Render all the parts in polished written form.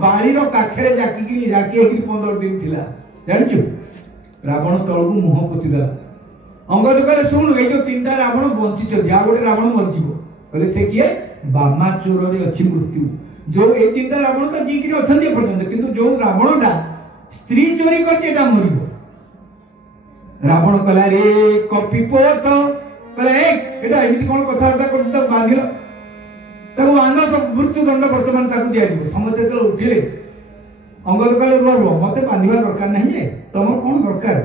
बाड़ीर काखेरे जाकी जाकी 15 दिन थिला जानछु। रावण तळकु मुह पोतिदेला। अंगद कहले सुन ए जो तीनटा रावण बंची छ या गोटे रावण मरजिबो कहले से किए बामाचोर रे अछि मृत्यु। जो ए तीनटा रावण तो जीकि अछंदी पर्यंत किंतु जो रावणटा स्त्री चोरी करछे एटा मरिबो। रावण कहला रे कपिपोत कहले एटा एमिति कोन कथार्ता करछ त बांधिल ताको आंगा सब मृत्यु दंड वर्तमान ताको दिया दिबो। समझते तो उठिले अंगद कहले रो रो मते बांधिबा दरकार नहीं तमर कोन दरकार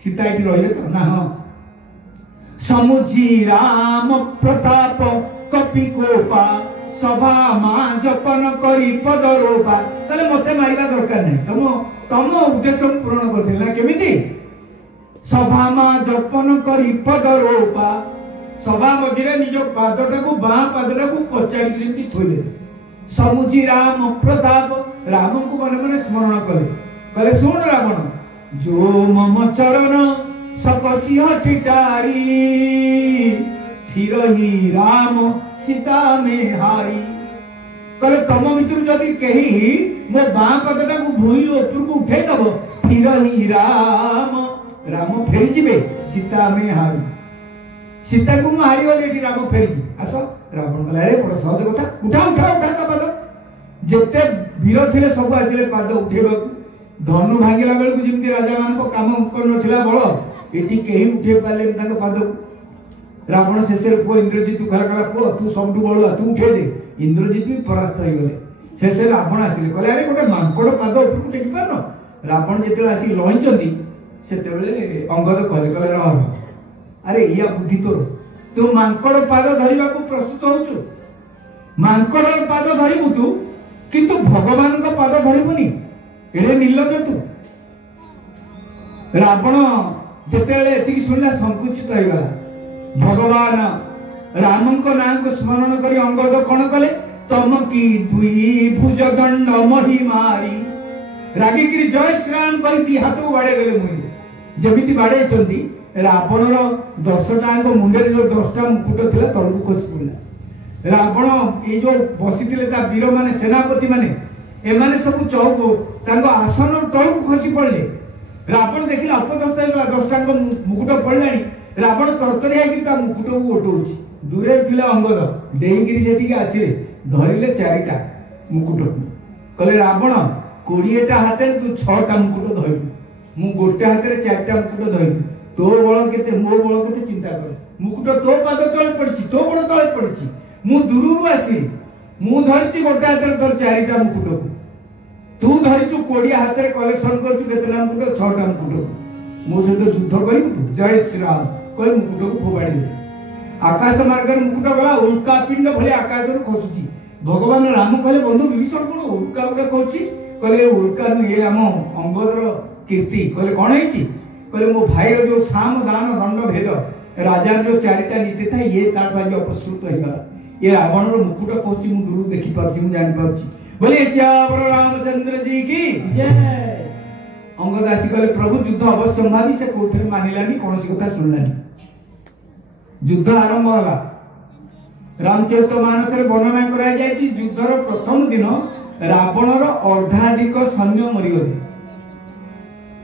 सीता एठी रहिले तो ना। हां समुझी राम प्रताप कपि कोपा सभा मा जपन करी पदरोपा तले मते मारिबा दरकार नहीं तम उद्देश्य पूर्ण कर देला केमिति सभा मा जपन करी पदरोपा सभा मझिरे निज पादटा को बा पादटा को पचाड़ी जेंति थोइ दे। समुझी राम प्रताप राम को मन मन स्मरण कले कहले सुन रावण जो मम चरण सकसी हटिटारी फिरही राम सीता में हारी कहले तम मित्र जदि कही मो बा पदटा को भूई ऊपर को उठे दबो फिरही राम फेरी जिबे सीता में हारी सीता को मारी वाले एठी राम फेरी आसो रावण कहला रे बड़ सहज कथा उठा उठा उठा ता पाद जेते वीर थिले सब आसिले पाद उठेबा धनु भांगिला बेल को जिमती राजा मान को काम कर नथिला बळ एठी केही उठे पाले ताको पाद रावण शेषे पो इंद्रजित कहला कहला पो तू सबटु बळुआ तू उठे दे इंद्रजित भी परास्त होई गले। शेषे रावण आसिले कहले अरे गोटे मांकड़ पाद ऊपर टेकी पानो रावण जेते आसी लहिचंती सेते बेले अंगद कहले कहले रह अरे या बुद्धि तोर तू मांकड़ पाद धरिबा को प्रस्तुत होछु मांकड़ पाद धरिबु तू किंतु भगवान को पाद धरिबुनी एडे निर्लज तू। रावण जेतेले एतिकी सुनला संकुचित हो गला। भगवान राम को नाम को स्मरण करी अंगद कोन कले तम की दुई भुज दंड मही मारी रागी की जय श्री राम कहि हाथ बाड़े गले मुई जेमिति बाड़े चंदी रावण रो 10टा मुंडे जो 10टा मुकुट थिला तळकु खसी पड़ला। रावण ए जो बसिथिले ता वीर माने सेनापति माने ए माने सब चौक तांको आसन तळकु खसी पड़ले। रावण देखिला अपदस्थ हो गला 10टा मुकुट पड़लानी रावण तरतरी आकी ता मुकुट को ओटोछि दूरे थिला अंगद डेईगिरी सेठी के आसीले धरिले 4टा मुकुट कहले रावण 20टा हाथे तू 6टा मुकुट धइलु मु गोटे हाथे 4टा मुकुट धइलु तो बळ केते मो बळ केते चिंता करे मुकुट तो पाद तळे पड़छि तो बड़ तळे पड़छि मु दूरु आसी मु धरछि गोटे हाथे तोर 4टा मुकुट तू धरिछु 20 हाथे कलेक्शन करछु केतना मुकुट 6टा मुकुट मो सहित युद्ध करिबु तू जय श्री राम कहि मुकुट को फोबाड़ी दे। आकाश मार्ग मुकुट गला उल्का पिंड भले आकाश रो खसुची भगवान राम कहले बंधु विभीषण कोन उल्का उडे कहछि कहले उल्का ये हम अंगद रो कीर्ति कहले कोन हेछि कहले मो भाई रो जो साम दान दंड भेद राजा जो 4टा नीति था ये ताठ आज अपस्तुत हो गला ये रावण रो मुकुट कहछि मु दूर देखि पाछि मु जानि पाछि बोले श्याम रामचंद्र जी की जय। अंगद आसी कहले प्रभु युद्ध अवश्यंभावी से कोथरे मानिलानी कोनसी कथा सुनलानी युद्ध आरंभ होला। रामचरितमानस रे वर्णना करा जायछि युद्धर प्रथम दिन रावण रो अर्धाधिक सैन्य मरिगले।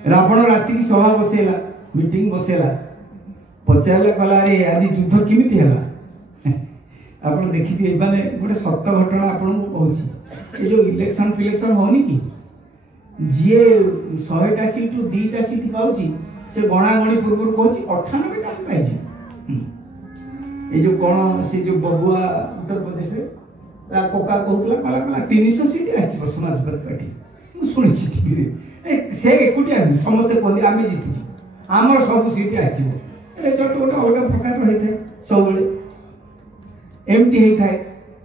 रावण राति की सभा बसेला मीटिंग बसेला पचारले कला रे आज युद्ध किमिति हला आपण देखिथि माने गोटे सत्य घटना आपण को कहूछि ए जो इलेक्शन होनी कि जे 100टा सीट 2टा सीट पाउछि से गणागणी पूर्व कहूछि 98टा पाइछि ए जो कोन से जो बबुआ उत्तर प्रदेश रे ता कोका कहउतला कला कला 300 सीट आछि समाजवादी पार्टी मु सुनिछि टीवी रे से एकुटिया समस्त कहली आमे जीतु आमर सब सीट आछि ए जट गोटे अलग प्रकार रही थाए सब बेले एमती हेई थाए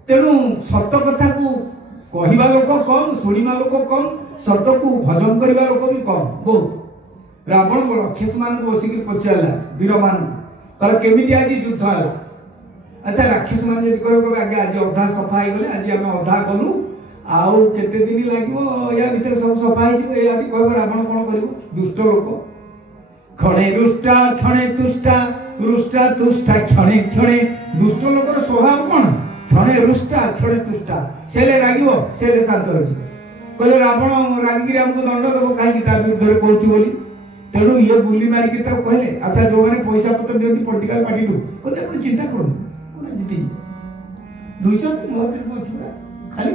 तेनु सत्य कथा को कहिबा लोक कम सुनिबा लोक कम सत्य को भजन करिबा लोक भी कम बहुत। रावण को राक्षस मान को बसिक पचाला वीर मान कहला केमिति आज युद्ध हला अच्छा राक्षस मान जदि कहबो आगे आज अधा सफा हो गले आज हम अधा गलु आउ केते दिन लागबो या भीतर सब सफा हिजो ए आदि कहबो रावण कोन करिवो दुष्ट लोक खणे रुष्टा खणे तुष्टा रुष्टा तुष्टा खणे खणे दुष्ट लोकर स्वभाव कोन खणे रुष्टा खणे तुष्टा सेले रागिवो सेले शांत होजी कहले रावण रागिकी हमको दंड देव कहीं विरुद्ध कौच बोली तेणु ये गुली मारिकी कहले अच्छा जो मैंने पैसा पत्र दिखती पॉलिटिकल पार्टी कहते चिंता करूँ जीति 200 खाली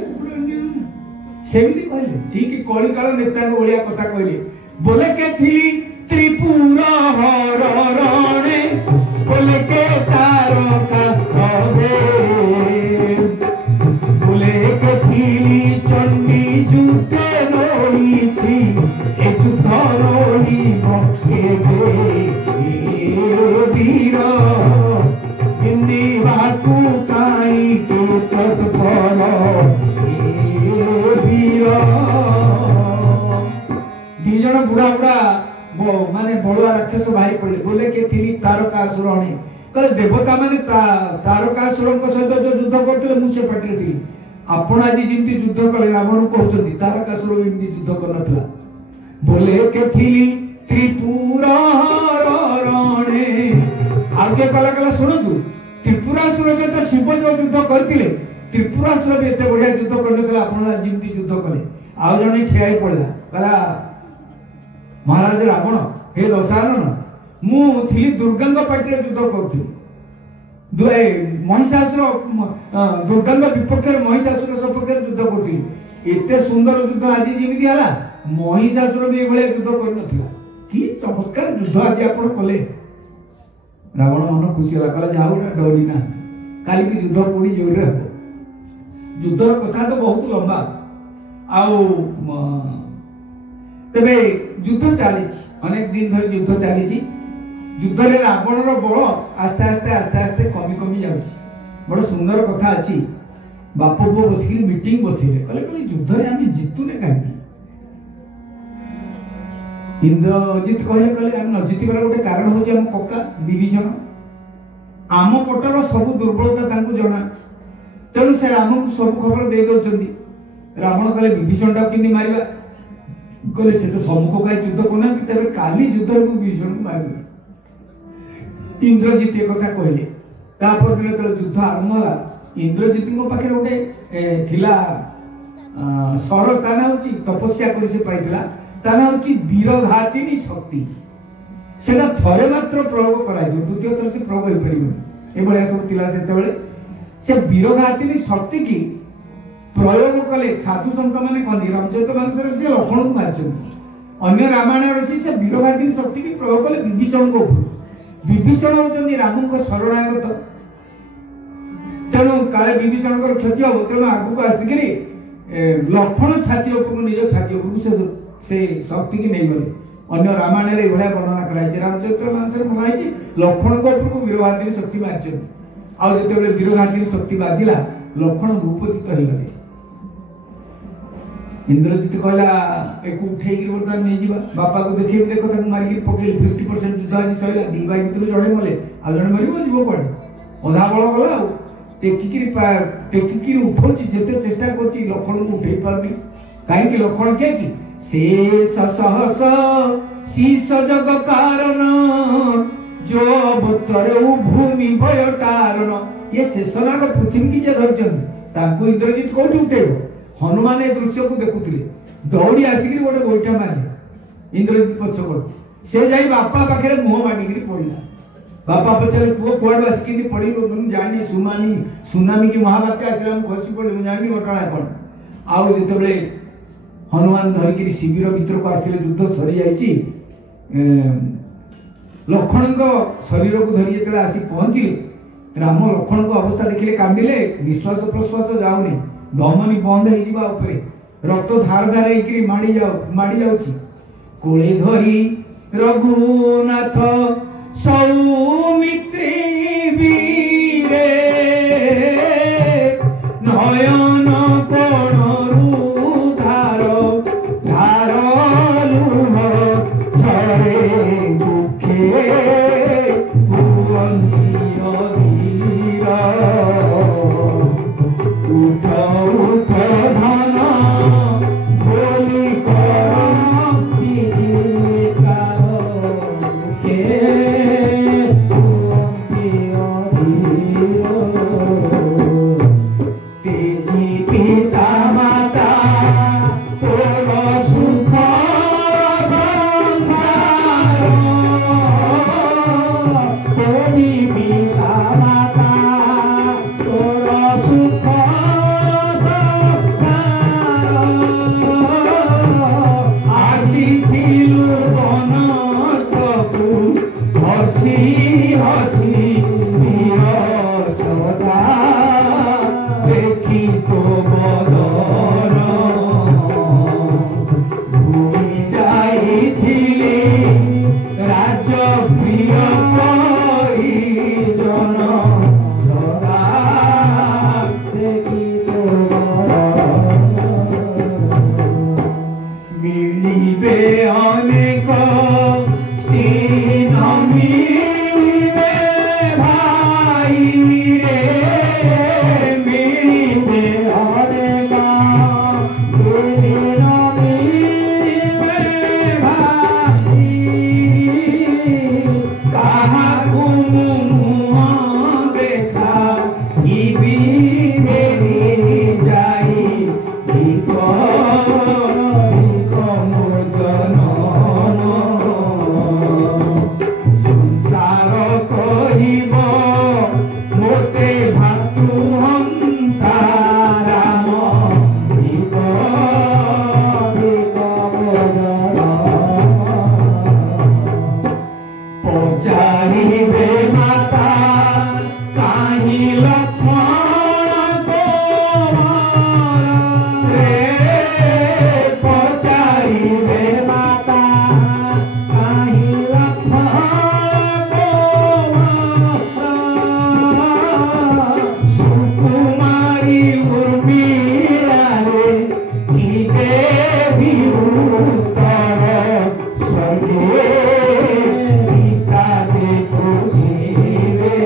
सेमती कहले ठीक कलिकाल नेता भाया कथा कहले बोले के थी त्रिपुरा हर रणे बोले के तारका हवे बोले के थी चंडी जुते नोईछि ए जुद्ध नोईब केबे वीर बिंदिबाकू काई के तत्पर वीर दीजन बुढ़ा बुढ़ा माने बड़ुआ राक्षस बाहरी पड़े बोले के थी तारकासुर अणे कहले देवता माने तारकासुर सहित जो युद्ध करते मुझे पार्टी थी आपण आज जमी युद्ध कले रावण कहते तारकासुर एमती युद्ध कर बोले के थी त्रिपुरा रणे आगे कला कला शुणु त्रिपुरासुर सहित शिव जो युद्ध करते त्रिपुरासुर भी एत बढ़िया युद्ध कर जमी युद्ध कले आउ जन ठिया पड़ा कहला महाराज रावण हे दशानन मुझे दुर्गा पार्टी युद्ध करुँ महिषासुर दुर्गा विपक्ष महिषासुर सपक्ष युद्ध करुँ एत सुंदर युद्ध आज जमी है महिषासुर भी ये युद्ध कर कि चमत्कार युद्ध आज आप कले रावण मन खुशी है कहला जाओ डरी ना काली की युद्ध पुणी जोर हम युद्धर कथा तो बहुत लंबा आउ तेरे युद्ध चली अनेक दिन धरी युद्ध चली युद्ध में रावण बल आस्ते आस्ते आस्ते आस्ते कमी कमी जाऊँ बड़ सुंदर कथा अच्छी बाप पुओ बसिक मीटिंग बसैले कहले युद्ध में आम जितुने कहीं इंद्रजित कहले कहले आम न जितबार गोटे कारण हूँ आम कका विभीषण आम पटर सब दुर्बलता जना तेणु से राम को सब खबर दे दौरान रावण कहले विभीषण टाक कि मारिबा कहले से तो सम्मुख का युद्ध करना तेरे काली युद्ध को विभीषण को मार इंद्रजित एक कथा कहले तापर दिन तो युद्ध आरंभ होला इंद्रजित पाखे गोटे थिला सर ताना होची तपस्या कर से पाइथिला ताना होची वीरघातिनी शक्ति सेटा थरे मात्र प्रयोग करा जो द्वितीय थर से प्रयोग होई परिबो ए बळिया सब थिला सेते बेले से वीरघातिनी शक्ति की प्रयोग कले साधु संत माने कथि रामचरित मानस से लक्ष्मण को मारछन अन्य रामायण रची से वीरघातिनी शक्ति की प्रयोग कले विभीषण को विभीषण होचंदी राम को शरणागत तेणु काले विभीषण क्षति हम तेणु आगू को आसिक लक्ष्मण छाती उपरको निज छाती उपरको से शक्ति की नहीं गले अन्य रामायण रे भया वर्णना कराई रामचरित मानस बनाई लक्ष्मण को उपरको वीरघातिनी शक्ति मारछन आ जेते वीरघातिनी शक्ति बाजिला लक्ष्मण भूपतित हो गले इंद्रजित कहला एक उठे बर्तमान नहीं जीवा बापा को देखे देख मारिक पकड़ 50% युद्ध आज सैला दी भाई भर जड़े मले आ जड़े मर जीव कड़े अधा बल गला टेकिकी उठाऊँ जिते चेष्टा कर लक्ष्मण को उठे पारनी कहीं लक्ष्मण किए कि शेष सहस शीश जग कारण जो अवतर भूमि भय टारण ये शेषनाग पृथ्वी की जे धरचंद इंद्रजित कौटी उठेब हनुमान ए दृश्य को देखुले दौड़ी आसिक गोटे गोईठा मारे इंद्रजित पछपट से जाई बापा पाखे मुह मानिक पड़ा बापा पचारे पुओ कुआड़ आसिक पड़ी जानी सुनामी की महाबात्या आसला खसी पड़े जानी घटना कौन आउ जो हनुमान धरिक शिविर भीतर को आसिले युद्ध सरी जाइए लक्ष्मण शरीर को धरी जो आसी पहुंचले राम लक्ष्मण को अवस्था देखिले कांदिले विश्वास प्रश्वास जाऊनी धमनी बंद हो रक्त धार धार माड़ी जाऊची कोले धरी रघुनाथ सौमित्री वीरे नयन कोणरू धार धार लुह झरे दुखे भी उत्तर स्वर्गे पिता देखो देवे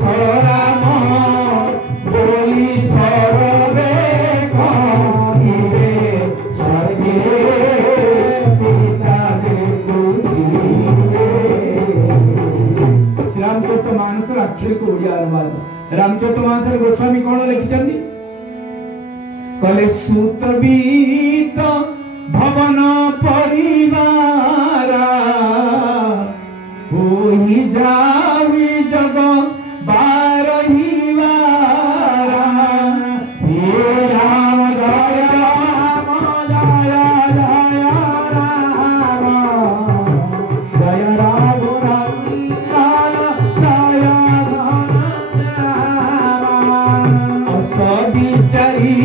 सराम बोली सरवे कहिबे स्वर्गे पिता देखो देवे। श्रीरामचरितमानस अक्षर को ओडिया अनुवाद रामचरितमानस गोस्वामी कौन लिखिछन्ती कले सुतबीत भवन परिवारा होई जावी जग बारहिवारा हे राम दया राम दया दया राम दया राम दया असबिचारी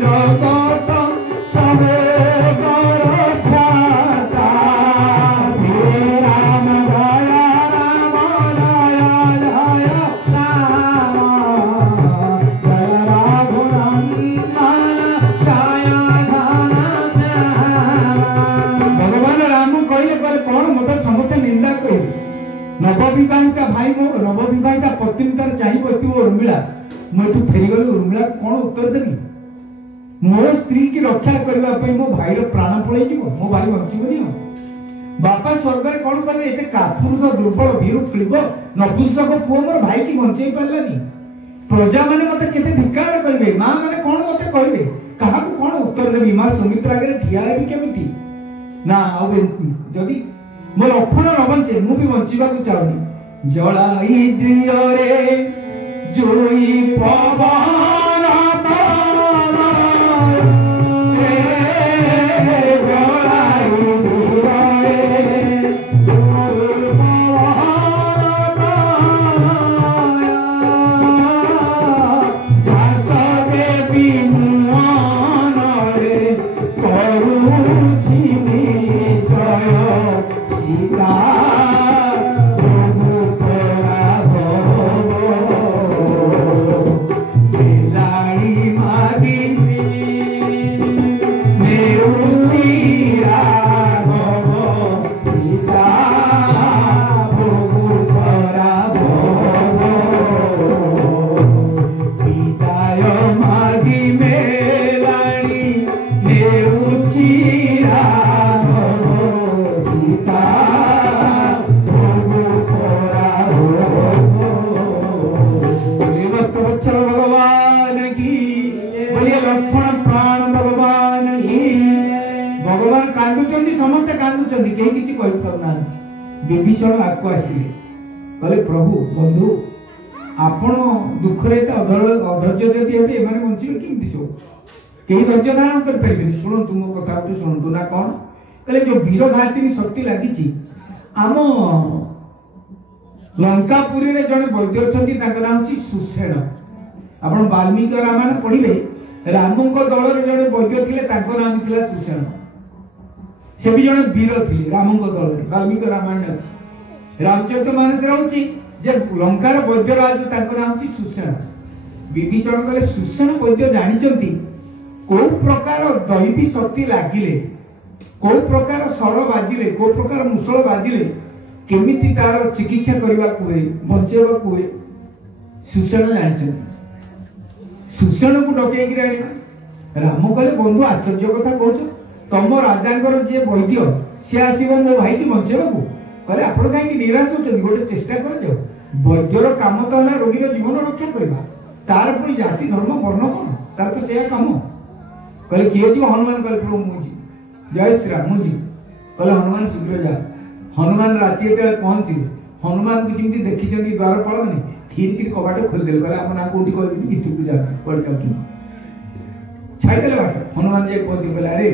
जगत सबे भ्राता हे राम दया राम दया दया राम दया राघव भगवान राम कहले कौन मत समस्त निंदा कह नवविवाहिता भाई मो नवविवाहिता पत्नी तार चाहिए उर्मिला मुझे फेरीगली उर्मिला कौन उत्तर देवी मो स्त्री की रक्षा करने मो भाई प्राण पड़े मो भाई बंची बापा स्वर्ग में कौन करेंगे एते कापुरुष दुर्बल भीरु क्लीब नपुंसक पुओ मोर भाई की बंचई पारानी प्रजा मैंने मत केते धिक्कार करेंगे माँ मैंने कौन मत कहे क्या कौन उत्तर देवी माँ सुमित्रा आगे ठिया हेबी केमिति ना जदि मो लक्ष्मण न बंचे मु भी बंचिबा चाहूनी जलाई दियरे जोई पवन विभीषण आगे आसिले कहले प्रभु बंधु आपण दुखरे अधैर्य जदि हे एमाने बंचिबे केमिति सब केही धैर्य धारण कर परिबेनि सुनंतु मो कथा उठे सुनंतु ना कोन कहले जो वीर घातिनी शक्ति लागिछि आम लंकापुरी रे जने वैद्य अछंती ताकर नाम छि सुसेन आपण वाल्मीकि रामायण पढिबे रामको दल रे जने वैद्य थिले ताकर नाम थिला सुसेन से भी जने वीर थिले रामको दल रे वाल्मीकि रामायण अछि रामचरितमानस रहउछि जे लंकार वैद्यराज ताकर नाम छि सुसेन विभीषण कहले सुसेन वैद्य जानिचंती को प्रकार दैवी शक्ति लागिले को प्रकार सर बाजिले को प्रकार मुसळ बाजिले केमिति तार चिकित्सा करबा कुए बचेबा कुए सुसेन जानिचंती सुसेन को डके गिरा राम कहले बंधु आश्चर्य कथा कहछ तम राजांकर जे वैद्य से आसीबो मो भाई की बचेबा को कहले आपण काहे निराश होचंदी गोटे चेष्टा कर जो वैद्यर काम तो होला रोगी रो जीवन रक्षा करबा तार पुनी जाति धर्म वर्ण कोन तार तो सेया काम कहले किए जी हनुमान कहले प्रभु मुजी जय श्री राम मुजी कहले हनुमान शीघ्र जा हनुमान राति ते पहुंची हनुमान को जिमती देखिचंदी द्वारपाल ने थीर की कबाट खोल देले कहले आपण आ कोठी कहबी इति पूजा पड़ जाऊ छाई देले बाट हनुमान जे पहुंची कहले अरे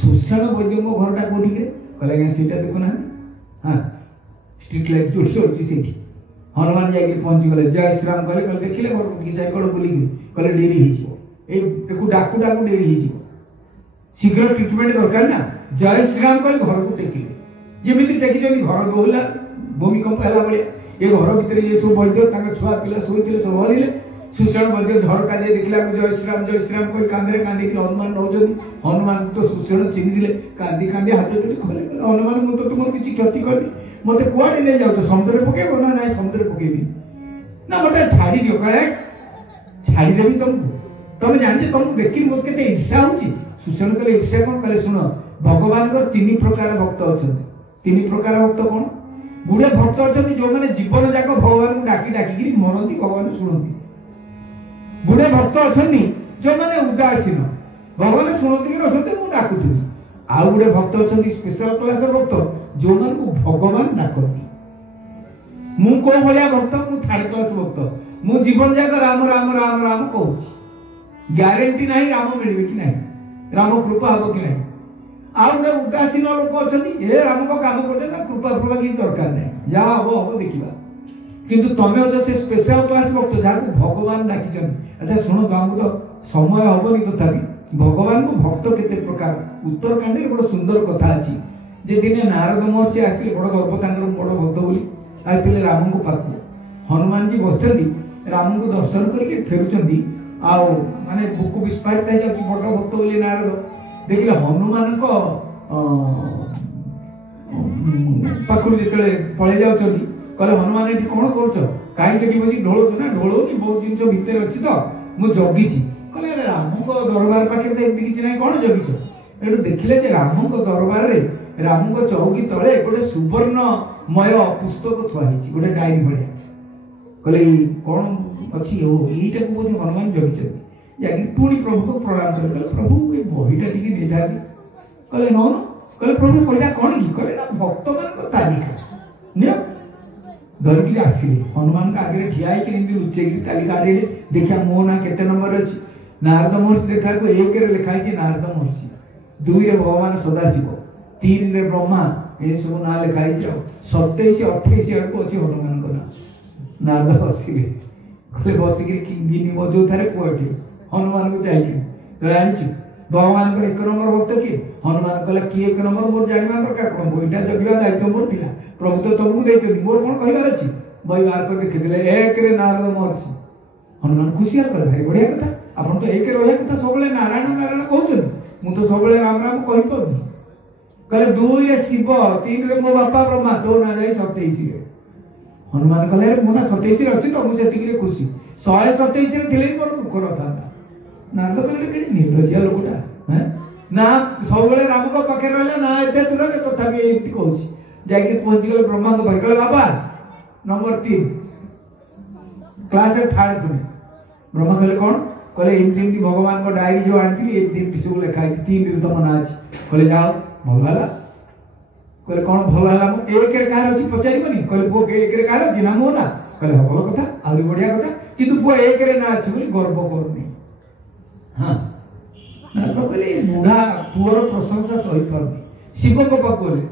सुसेन वैद्य मो घरटा कोठी के कहले सेटा देखो ना हां स्ट्रीट लाइट जोर से होची सेठी हनुमान जाके पहुंची गले जय श्री राम कहले कहले देखिले मोर की जाय कोड बुली कहले डेरी ही जो ए देखु डाकू डाकू डेरी ही जो शीघ्र ट्रीटमेंट दरकार ना जय श्री राम कहले घर को टेकिले जेमिति टेकी जनी घर बोला भूमिकंप है भाया ये घर भितर ये सब वैद्य छुआ पिला शोते सब हरिले सुषेण मध्य झरका जे देखला जय श्रीराम कोई कांदे कांदिक हनुमान नौजन हनुमान तो सुषेण चिन्ह कांदी कांदी हाथ जोड़ी खोले हनुमान मुझे तुम किसी क्षति करनी मत कुआड़े नहीं जाओ समुद्र पकेब ना ना समुद्र पकेबी ना मत छाड़ी दियो करेक्ट छाड़ीदेवी तुमको तुम जानी तुमको देखी मोर के ईर्षा होची सुषेण कले ईर्षा कौन कले शुण भगवान को तीन प्रकार भक्त अच्छा तीन प्रकार भक्त कौन गुड़े भक्त अच्छा जो मैंने जीवन जाक भगवान को डाकी डाकी मरती भगवान शुणती गुड़े भक्त अच्छा जो मैंने उदासीन भगवान शुणती कि रसती मुझे डाकुथी आउ गुड़े भक्त अच्छा स्पेशल क्लास भक्त जो मान भगवान डाकती मु को भाया भक्त मु थर्ड क्लास भक्त मु जीवन जाक राम राम राम राम कहूँ ग्यारंटी नहीं राम मिलवे कि नहीं राम कृपा हम कि नहीं आउ गोटे उदासीन लोक अच्छा ए राम को काम करते कृपा कृपा किसी दरकार नहीं जहाँ हम हम देखा किंतु तुम अच्छे से स्पेशल क्लास भक्त जहाँ भगवान डाकी अच्छा शुण तुमको तो समय हेनी तथापि भगवान को भक्त केते प्रकार उत्तरकांड गोटे सुंदर कथा अच्छी जे दिने नारद महर्षि आसते बड़ गर्व बड़ भक्त बोली आसते राम को पाक हनुमान जी बसते राम को दर्शन करके फेरुंट आउ माने बुक विस्फारित हो बड़ भक्त बोली नारद देखिए हनुमान को पाखु जो पलि जाऊँ कहले हनुमान ये कौन कर कहीं बस ढोल ना ढोल बहुत जिन भितर अच्छी तो मुझे जगी कहले राम को दरबार पाखे तो एमती किसी ना कौन जगिच एटू देखिले राम को दरबार रे राम को चौकी तले गोटे सुवर्णमय पुस्तक थुआ गोटे डायरी भाया कहले कौन अच्छी यहीटा को बोध हनुमान जगिच जाकि पुणी प्रभु को प्रणाम कर प्रभु ये बहीटा टी नहीं था कहले नौन कहले प्रभु बहीटा कौन कि कहले ना भक्त मान तालिका धरिक आसिले हनुमान का आगे ठिया लुचे तालिका आड़े देखा मो ना केते नंबर अच्छी नारद महर्षि देखा एक लिखाई नारद महर्षि 2 रे भगवान सदाशिव 3 रे ब्रह्मा ये सब ना लिखाई 27 28 आड़ अच्छी हनुमान का ना नारद बसिले कहले बसिक गिनी बजो थारे पुआटी हनुमान को चाहिए जानी भगवान को 1 नंबर भक्त किए हनुमान कहला किए 1 नंबर मोर जाना दरकार कौन बईटा जगवा दायित्व मोर थिला प्रभु तो तुमको देते मोर कौन कहबार अच्छी बई बार कर देखिले 1 रे नारद महर्षि हनुमान खुशी कर भाई बढ़िया कथा आपन तो 1 रहा कथा सब नारायण नारायण कहते मु तो सब राम राम कहि पाउनी कहले 2 रे शिव 3 रे मो बापा ब्रह्मा तो ना जाई 27 रे हनुमान कहले मो ना 27 रे अछि तो मु सेतिक रे खुशी 127 रे थिले मोर दुख रथा नारद कहले कि निर्लज्जा लोकटा हैं ना सब राम को पाखे रहले ना एते दूर रे तथापि एमती कहूची जाके पहुंच गले ब्रह्मा को भाई कहले बाबा नंबर 3 क्लास रे थर्ड तुम ब्रह्मा कहले कौन कहले एमती भगवान को डायरी जो आनती एक दिन सब लिखा है 3 रे तुम ना अछि कहले जाओ भल हला कहले कौन भल हला 1 रे कार अछि पचारिबनी कहले वो 1 रे कार अछि ना मो ना कहले भल कथा आलू बढ़िया कथा किंतु वो 1 रे ना अछि बोली गर्व करनी हाँ ना तो कहले बुढ़ा पुअर प्रशंसा सही पारनी शिव को पाकोले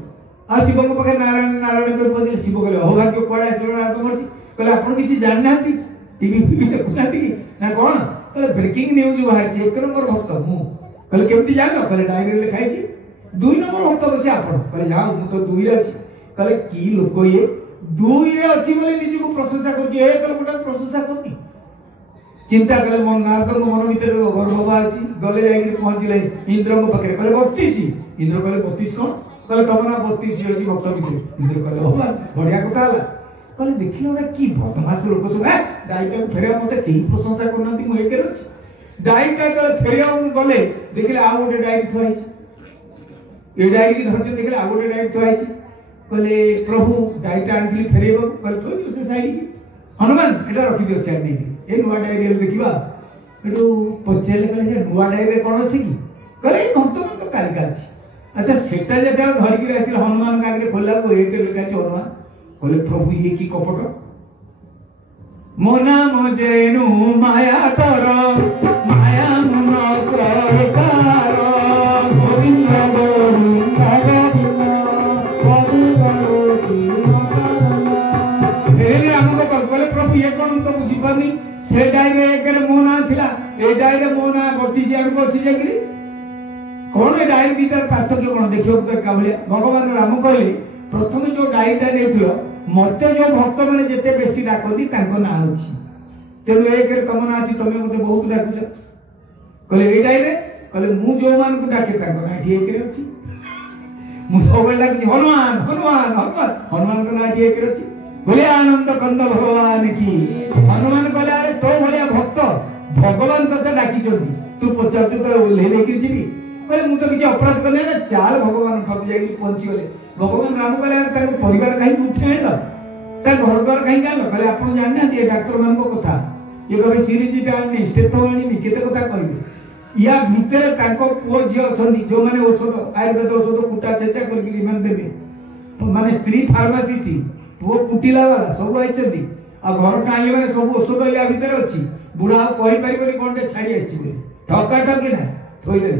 आ शिव को पाखे नारायण नारायण को पदे शिव कहले हो भाग्य पड़ा आसलो ना तुम कहले आपण किछि जान नाती टीवी देखु नाती ना कौन कहले ब्रेकिंग न्यूज बाहर छी 1 नंबर भक्त मु कहले केमती जानो कहले डायरी लिखाई छी 2 नंबर भक्त बसे आपण कहले जाओ मु तो 2 रे अछि कहले की लोक ये 2 रे अछि बोले निज को प्रशंसा करछि ए कहले गोटा प्रशंसा करनी चिंता कले मन नारद मन भीतर गर्भवा अछि गले जाई पहुंचले इंद्र को पकरे कहले 32 इंद्र कहले 32 कोन कहले तमना 32 अछि भक्त भीतर इंद्र कहले हो बढ़िया कथा हला कहले देखिलो ना की बदमाश लोक सब डाइटा को फेरे मते की प्रशंसा करनती मु एके रछि डाइटा कहले फेरे गले देखिले आ गोटे डायरी थोइ ए डायरी की धरते देखिले आ गोटे डायरी थोइ कहले प्रभु डाइटा आनथि फेरेबो कहले थोइ से साइड की हनुमान एटा रखि दियो साइड नहीं ए नुआ डायरी देखिबा एटू पछेले कहले नुआ डायरी कोन अछि की कहले भक्तमान को तालिका अछि अच्छा सेटा जे धरि के आसिल हनुमान का आगे खोला को एक लिखा छै हनुमान कहले प्रभु ये की कपट मोना मजेनु माया तर माया मन सरकार गोविंद गोविंद फेरे हमको कहले प्रभु ये कोन तो बुझी पानी से डायरी एक मोना थिला ए डायरी मोना 32 आड़ को अछि जाकरी कौन ए डायरी दीटार पार्थक्य कौन देखियो तो का भलिया भगवान राम कहले प्रथम जो डायरीटा देथिलो मत जो भक्त मैंने जिते बेसी डाकती ना अच्छी तेणु एक तुम ना अच्छी तुम्हें मत बहुत डाकुच कहले ये टाइम कहले मु जो मान को डाके ना एक अच्छी मुझे डाकुची हनुमान हनुमान हनुमान हनुमान को ना एक अच्छी बोले आनंद कंद भगवान की हनुमान कहले अरे तो भाया भक्त भगवान तते डाकी तू पचार तो ओल्हे लेकिन जी कहले मु तो किसी अपराध कले ना चाल भगवान ठक जाई पहुंची गले भगवान राम कहले अरे परिवार कहीं उठे घर द्वार कहीं कहले आप जानना डाक्तर मान कथा ये कहे सीरीज आनी स्टेथो आनी केते कथा कहे या भितर पुओ झी अच्छा जो मैंने औषध आयुर्वेद औषध कुटा चेचा करके देवे माने स्त्री फार्मासीस्ट पुओ कुटिला वाला सब आई आ घर टाणी मैंने सब औषध या भितर अच्छी बुढ़ा कही पारे कौन छाड़ी आई ठका ठकी ना थोदे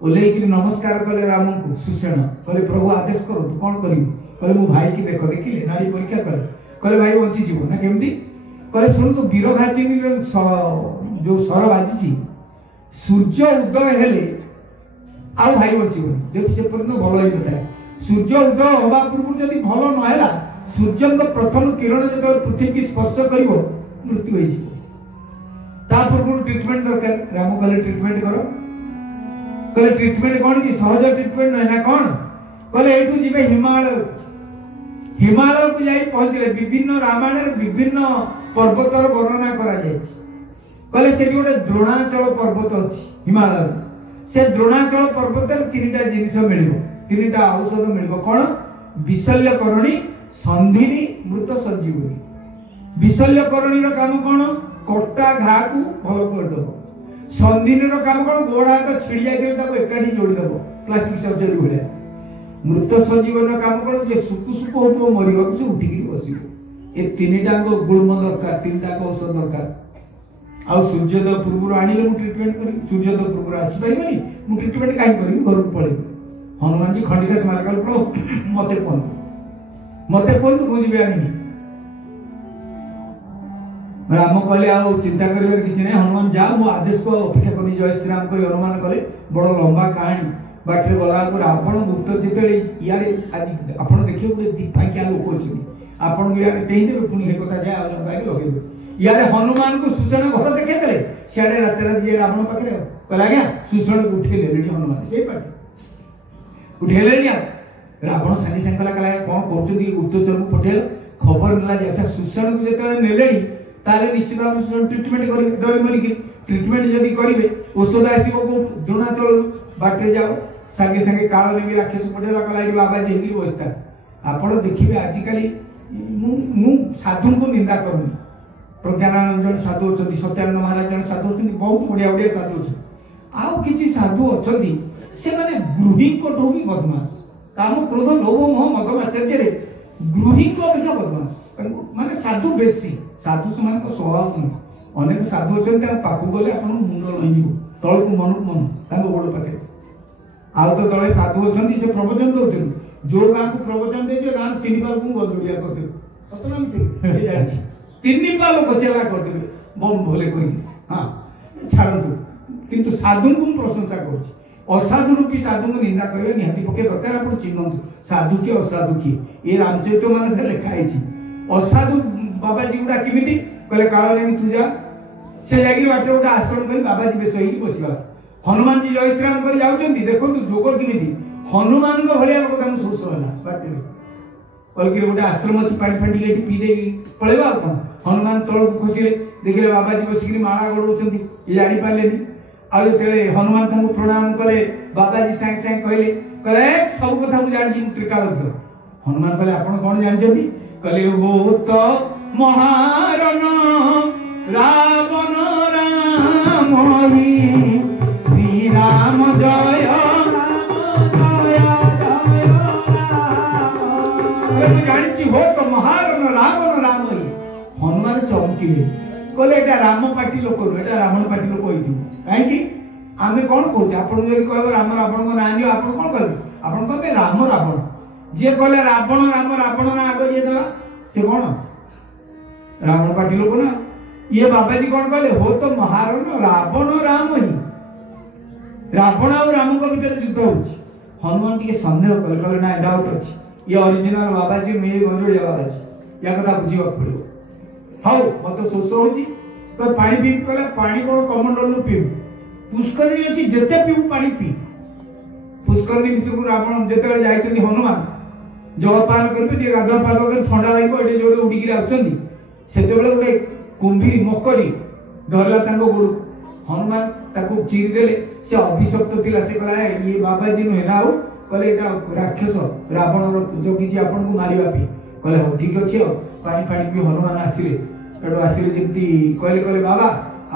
ओल्ल नमस्कार कले राम को सुषेण कहले प्रभु आदेश करो तू कौन कर कहले मो भाई की देख देखिले नारी परीक्षा कले कहले भाई बंची जीव ना केमती कहले शुणु तो वीरघातिनी जो सर बाजी सूर्य उदय हेले आ भाई बचीबनी जब से पर्यंत भल हो नए सूर्य उदय हवा पूर्व जब भल नहला सूर्य प्रथम किरण जो पृथ्वी स्पर्श कर मृत्यु हो पूर्व ट्रिटमेंट दरकार राम कहले ट्रिटमेंट कर कहले ट्रिटमेंट कौन कि सहज ट्रिटमेंट ना ना कौन कहले एठू जिबे हिमालय हिमालय को जाई पहुंचले विभिन्न रामायण विभिन्न पर्वतर वर्णना करा जाय कहले से गोटे द्रोणाचल पर्वत अछि हिमालय से द्रोणाचल पर्वतर तीनटा जिनिस मिलिबो तीनटा औषध मिलिबो कोन विशल्यकरणी संधिनी मृत संजीवनी विशल्यकरणी रो काम कोन कटा घा को भल कर दबो संधिनी रो काम कोन गोड़ हाथ छिड़ी जाय ताको एकाठी जोड़ी दबो प्लास्टिक सर्जरी भलिया मृत संजीवन काम कोन जे सुकु सुकु होतो मरिबा से उठिकी बसिबो ए तीनटा को गुळम दरकार तीनटा को औषध दरकार आ सूर्योदय पूर्व आनिले मु ट्रीटमेंट करी सूर्योदय पूर्व आसी परिबनी मु ट्रीटमेंट काई करी घर को पळे हनुमान जी खंडिका स्मारक प्रो मते कोन बुझिबे आनी राम कहले आ चिंता करिवर किछ नै हनुमान जा मु आदेश को अपेक्षा करी जय श्री राम कहि हनुमान कहले बड़ लंबा कहानी बाटरे गला पर आपण गुप्त जेतले यारे आज आपण देखियो गोटे दीपांकिया लोक अछि आपण यारे तेई देबे पुनी हे कथा जा लंबा के लगे यारे हनुमान को सूचना घर देखे देले सियाडे रात रात जे रावण पाखरे कहला गया सूचना को उठे लेली हनुमान से पाटे उठे लेली रावण सानी संकला कला कोन करचुदी गुप्तचर को पठेल खबर मिला जे अच्छा सूचना को जेतले नेलेडी ताले निश्चित भाव से ट्रीटमेंट करी डरी मरी की ट्रीटमेंट जदी करिवे औषध आसीबो को द्रोणाचल बाटे जाओ संगे संगे काल ने भी राक्षस पठेला कला बाबा जेंदी अवस्था आपण देखिबे आजि काली मु साधु को निंदा करूनी प्रज्ञानंद जन साधु अछंती सत्यानंद महाराज जन साधु अछंती बहुत बढ़िया बढ़िया साधु अछंती आउ किछि साधु अछंती से माने गृही को ठोबी बदमाश काम क्रोध लोभ मोह मद आश्चर्य रे गृही को अपेक्षा बदमाश माने साधु बेसी साधु समान को स्वभाव नहीं अनेक साधु अछंती आ पाखु गले आपण मुंड लई जीवो तळ को मन तांको गोड़ पाके आउ तो तळे साधु अछंती से प्रवचन दोते जो गां को प्रवचन दे जो गां तीन बार को गदुडिया करते सतनाम थे ए जाछि तीन बार लोग चेला कर देबे बम भले कहि हां छाड़ू किंतु साधु को प्रशंसा करूछि असाधु रूपी साधु को निंदा करबे निहाती पके दरकार आपण चिन्हंतु साधु के असाधु के ए रामचरित मानस रे लिखा है असाधु बाबा जी गुडा किमिति कहले काळ ने तू जा से जागिर बाटे गोटा आश्रम कर बाबा जी बेसई बसला हनुमान जी जय श्री राम कर जाउचंती देखो तू जोगर किमिति हनुमान को भलिया लोक काम सोस होला बाटे कलकिरे गोटे आश्रम अछि पानी फंडी के पी दे पळेबा कोन हनुमान तळ को खुशी देखिले बाबा जी बसिकरी माळा गडौचंती ए जानि पालेनी आ जेते हनुमान तांको प्रणाम करे बाबा जी संग संग कहले कहले सब कथा मु जानि जी त्रिकालज्ञ हनुमान कहले आपण कोन जानजबी कहले वो तो महारण रावण राम ही श्री राम जय जानी हो तो महारण रावण राम ही हनुमान चमकिले कहले एटा राम पार्टी लोक एटा रावण पार्टी लोक होइथि काहे कि आमे कोन कहू आपण जदी कहबो राम रावण को नानियो आपण कोन कहबे आपण कहबे राम रावण जे कहले रावण राम रावण ना आगो जे देला से कोन रावण पार्टी लोक ना ये बाबा जी कोन कहले हो तो महारण रावण राम ही रावण और राम को भीतर युद्ध होछि हनुमान के संदेह कहले ना डाउट अछि ये ओरिजिनल बाबाजी नुहे गंजोड़िया बाबाजी या कथा बुझा पड़ो हाँ मत शोष हो पानी पी कहला पानी कौन कमंडल पीबू पुष्करणी अच्छी जिते पीबू पानी पी पुष्करणी भितर रावण जिते जाइए हनुमान जलपान करेंगे गाधुआ पाग कर ठंडा लगे ये जो उड़िकी आते गोटे कुंभी मकरी धरला गोड़ हनुमान ताको चिरीदेले से अभिशप्त थिला से कहला ये बाबाजी नुहे ना कहले एटा राक्षस रावण जोगी आपन को मारिबा पी कहले हो ठीक अछि पानी पानी पी हनुमान आसिले एडो आसिले जेमती कहले कहले बाबा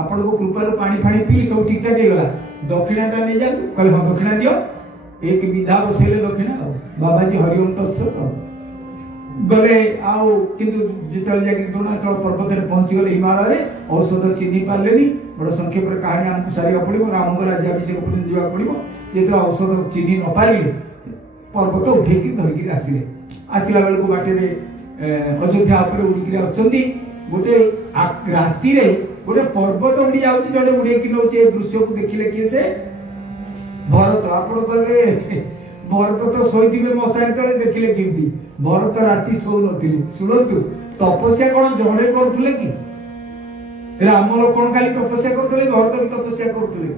आपन को कृपारो पानी पानी पी सब ठीक ठाक हे गला दक्षिणाटा ले जा कहले हो दक्षिणा दियो एक विधा बसेले दक्षिणा बाबाजी हरिओम तत्सत गले आउ किंतु जितल जाके द्रोणाचल पर्वत रे पहुंची गले हिमालय रे औषध चिन्ही पारलेनी बड़ संक्षेप रे कहानी हमको सारिया पड़िबो राम को राज्याभिषेक पर्यंत जीवा पड़िबो जेतो औषध चिन्ही न पारिले पर्वत उठेकी धरकी आसिले आसिला बेल को बाटे रे अयोध्या ऊपर उड़ीकी अछंती गोटे राती रे गोटे पर्वत उड़ी जाउची जडे उड़ी कि नोचे दृश्य को देखिले कि से भरत आपण कहबे भरत तो शोइथिबे मशान तले देखिले किंती भरत राती शो नथिले सुनतु तपस्या कोन जड़े करथुले कि राम लक्ष्मण खाली तपस्या करथुले भरत भी तपस्या करथुले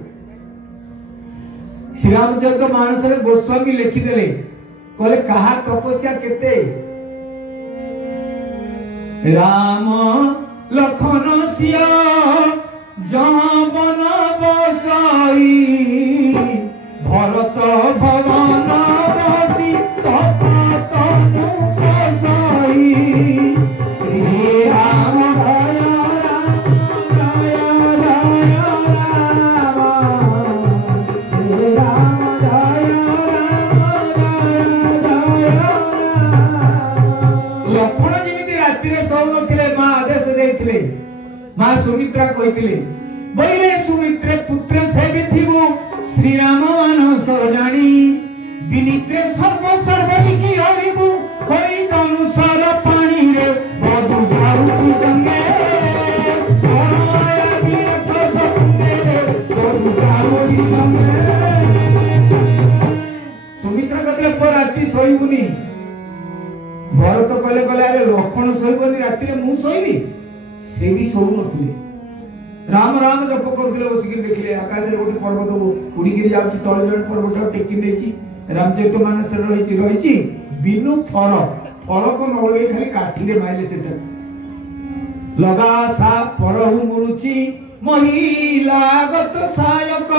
श्री रामचंद्र मानस रे गोस्वामी लिखि देले कहले कहा तपस्या केते राम लखन सिया जावन बसाई भरत भवन बसी तपतनु बसाई श्री राम जय राम श्री राम जय लक्ष्मण जेमिति राति रे सौ नथिले मां आदेश देथिले मां सुमित्रा कहिथिले बैले सुमित्रे पुत्र सेविथिबो श्री राम मानस जानी विनित्रे सर्व सर्वलिखि हरिबु होई अनुसार पानी रे बधु जाउछि संगे कोणाया विरत सपने रे बधु जाउछि संगे सुमित्रा कतले पर राति सोइबुनी भरत कहले कहले अरे लक्ष्मण सोइबनी राति रे मु सोइबी से भी सोउ नथिले राम राम जप करथिले बसिक देखिले आकाश रे गोटे पर्वत उड़ी गिर जाउची तळे जण पर्वत टेकी नेची रामचरित मानस रहिची बिनु फल को नळे खाली काठी रे माइले सेटा लगा सा परहु मुरुची महिला गत सायक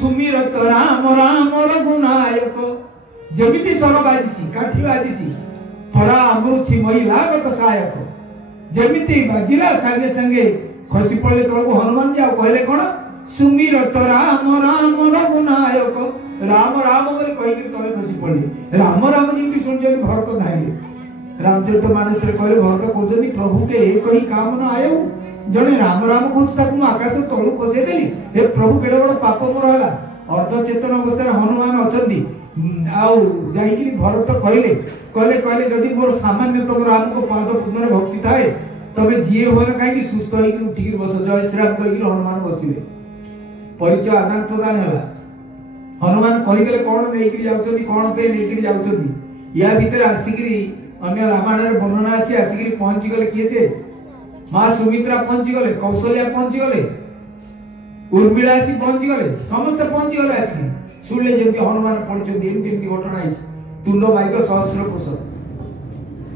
सुमिरत राम राम रघुनायक जेमिति स्वर बाजिची काठी बाजिची परा मुरुची महिला गत सायक जेमिति बाजिला संगे संगे खसी पड़े तलको हनुमान जाओ कहले कोन सुमिरत राम राम रघुनायक राम राम बोले कहि कि तले खसी पड़े राम राम जेमि सुनजनी भरत नाइले रामचरित मानस रे कहले भरत कोजनी प्रभु के एक ही काम न आयो जने राम राम कहत ताकु आकाश तलु खसे देली हे प्रभु केडे बड़ पाप मोर हला अर्ध चेतन अवस्था हनुमान अछंदी आउ जाई कि भरत कहले कहले यदि मोर सामान्यतम राम को पाद पद्म रे भक्ति थाए तबे जीए होय न काई कि सुस्त होई कि उठी बस जय श्री राम कहि कि हनुमान बसिले परिचय आदान प्रदान हला हनुमान कहि गेले कोन नै कि जाउछथि कोन पे नै कि जाउछथि या भीतर आसीकरी अन्य रामायण रे वर्णना अछि आसीकरी पहुंची गेले के से मां सुमित्रा पहुंची गेले कौशल्या पहुंची गेले उर्मिला आसी पहुंची गेले समस्त पहुंची गेले आसीकरी सुनले जेति हनुमान पहुंचथि एमति घटना अछि तुंड बाइक सहस्त्र कोश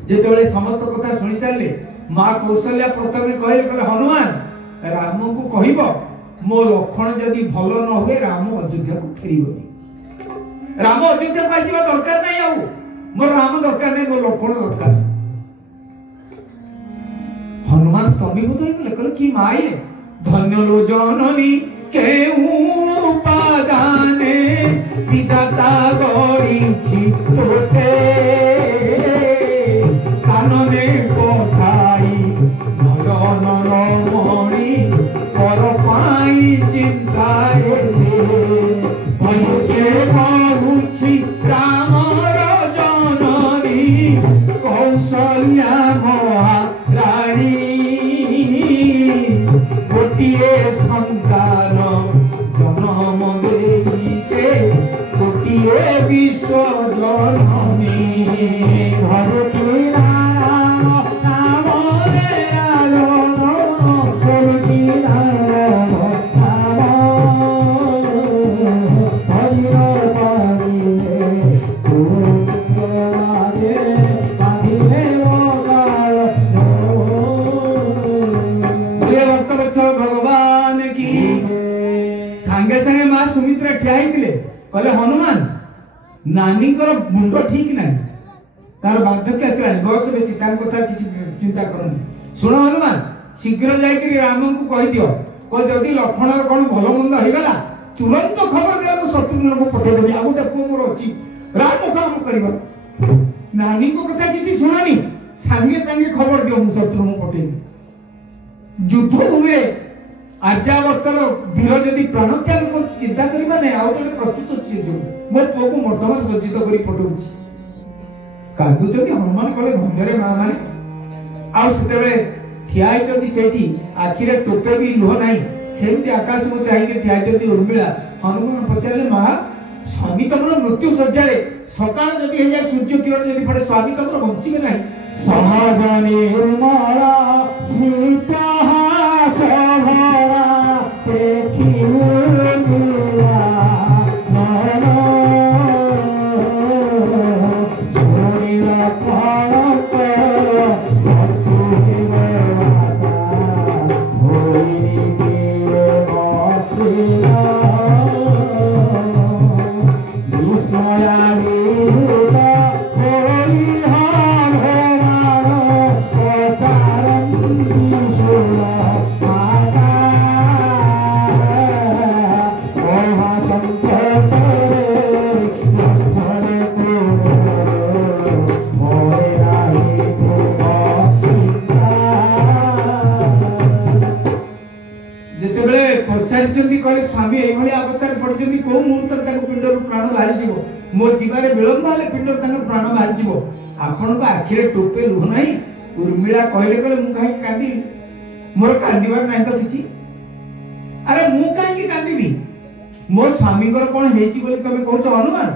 जेतेबेले समस्त कथा सुनि चालले मां कौशल्या प्रथमे कहले हनुमान राम को कहिबो मो लक्षण जदि भलो न होए राम अयोध्या को फेरिबो राम अयोध्या को आसीबा दरकार नै आउ मोर राम दरकार नै मो लक्षण दरकार हनुमान स्तंभीभूत हो गेले कहले कि माए धन्य लो जननी केउ पादाने विधाता गड़ीछि तोते कानने पठाई नयन रमणी पर पाई चिंताए दे से बहुछि रामर जननी कौशल्या महाराणी गोटिए संतान जन्म देई से गोटिए विश्व जननी होते कहले हनुमान नानी मुंड ठीक ना तार बार्धक्य आसला बयस बेसी कथा किसी चिंता करनी शुण हनुमान शीघ्र जाकि राम को कह दियो जदि लक्ष्मण कौन भल मंद होगा तुरंत खबर दिया मुझे शत्रुघ्न को पठेदेवी आ गोटे पुओ मोर अच्छी राम काम कर नानी को कथा किसी शुणनी सांगे सांगे खबर दियो मुझे शत्रुघ्न को पठेदेवी युद्ध भूमि आर्यावर्तर वीर जदि प्राण त्याग कर चिंता करवा नहीं आउ जब प्रस्तुत अच्छी मो पुओ को वर्तमान सज्जित कर पठाऊँ कांदुच हनुमान कले धन्य माँ मैंने आते ठिया होती आखिरे टोपे भी लुह ना सेमती आकाश को चाहिए ठिया उर्मिला हनुमान पचारे माँ स्वामी तुम मृत्यु सज्जा सका जदि सूर्य किरण जदि पड़े स्वामी तुम बंचे ना कहले स्वामी एभली अवस्था पड़ते कौ मुहूर्त पिंडर प्राण बाहरी मो जीवार विलंब हेल्ले पिंडर प्राण बाहरी आपण को आखिरे टोपे लुह ना उर्मिला कहले कहले मु कहीं कांदी मोर कांदीबार नहीं तो किछि अरे मु कहीं कांदी मो स्वामी कौन होती तुम कौच हनुमान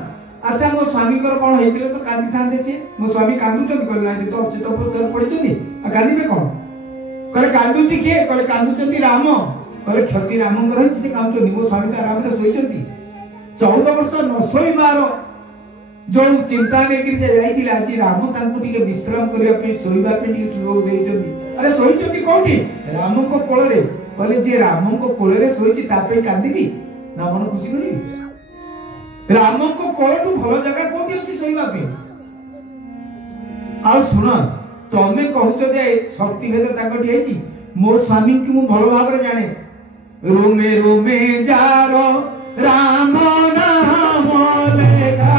अच्छा मो स्वामी कौन होते तो कांदी था सी मो स्वामी कांदुच कहले ना तो अच्युत पुरुष पढ़ी कांदे कौन कहले कांदुची किए कहले कांदुचंती राम कहले क्षति रामंकर से कांदुचंती मो स्वामी तो आराम शोचंती 14 वर्ष न शोइबार जो चिंता लेकर से जाइथिले आज राम तांको टिके विश्राम करिया पे शोइबा पे टिके सुयोग देइचंती अरे शोइचंती कोठी राम को कोल रे कहले जे राम को कोल रे शोइची तापे कांदीबी ना मन खुशी करी राम को कोलटू भल जगह कोठी अछि शोइबा पे आ सुन तमे कहउछ जे शक्ति भेद ताकटी आइची मोर स्वामी की मु भल भाव रे जाने रोमे रोमे जारो राम नाम लेखा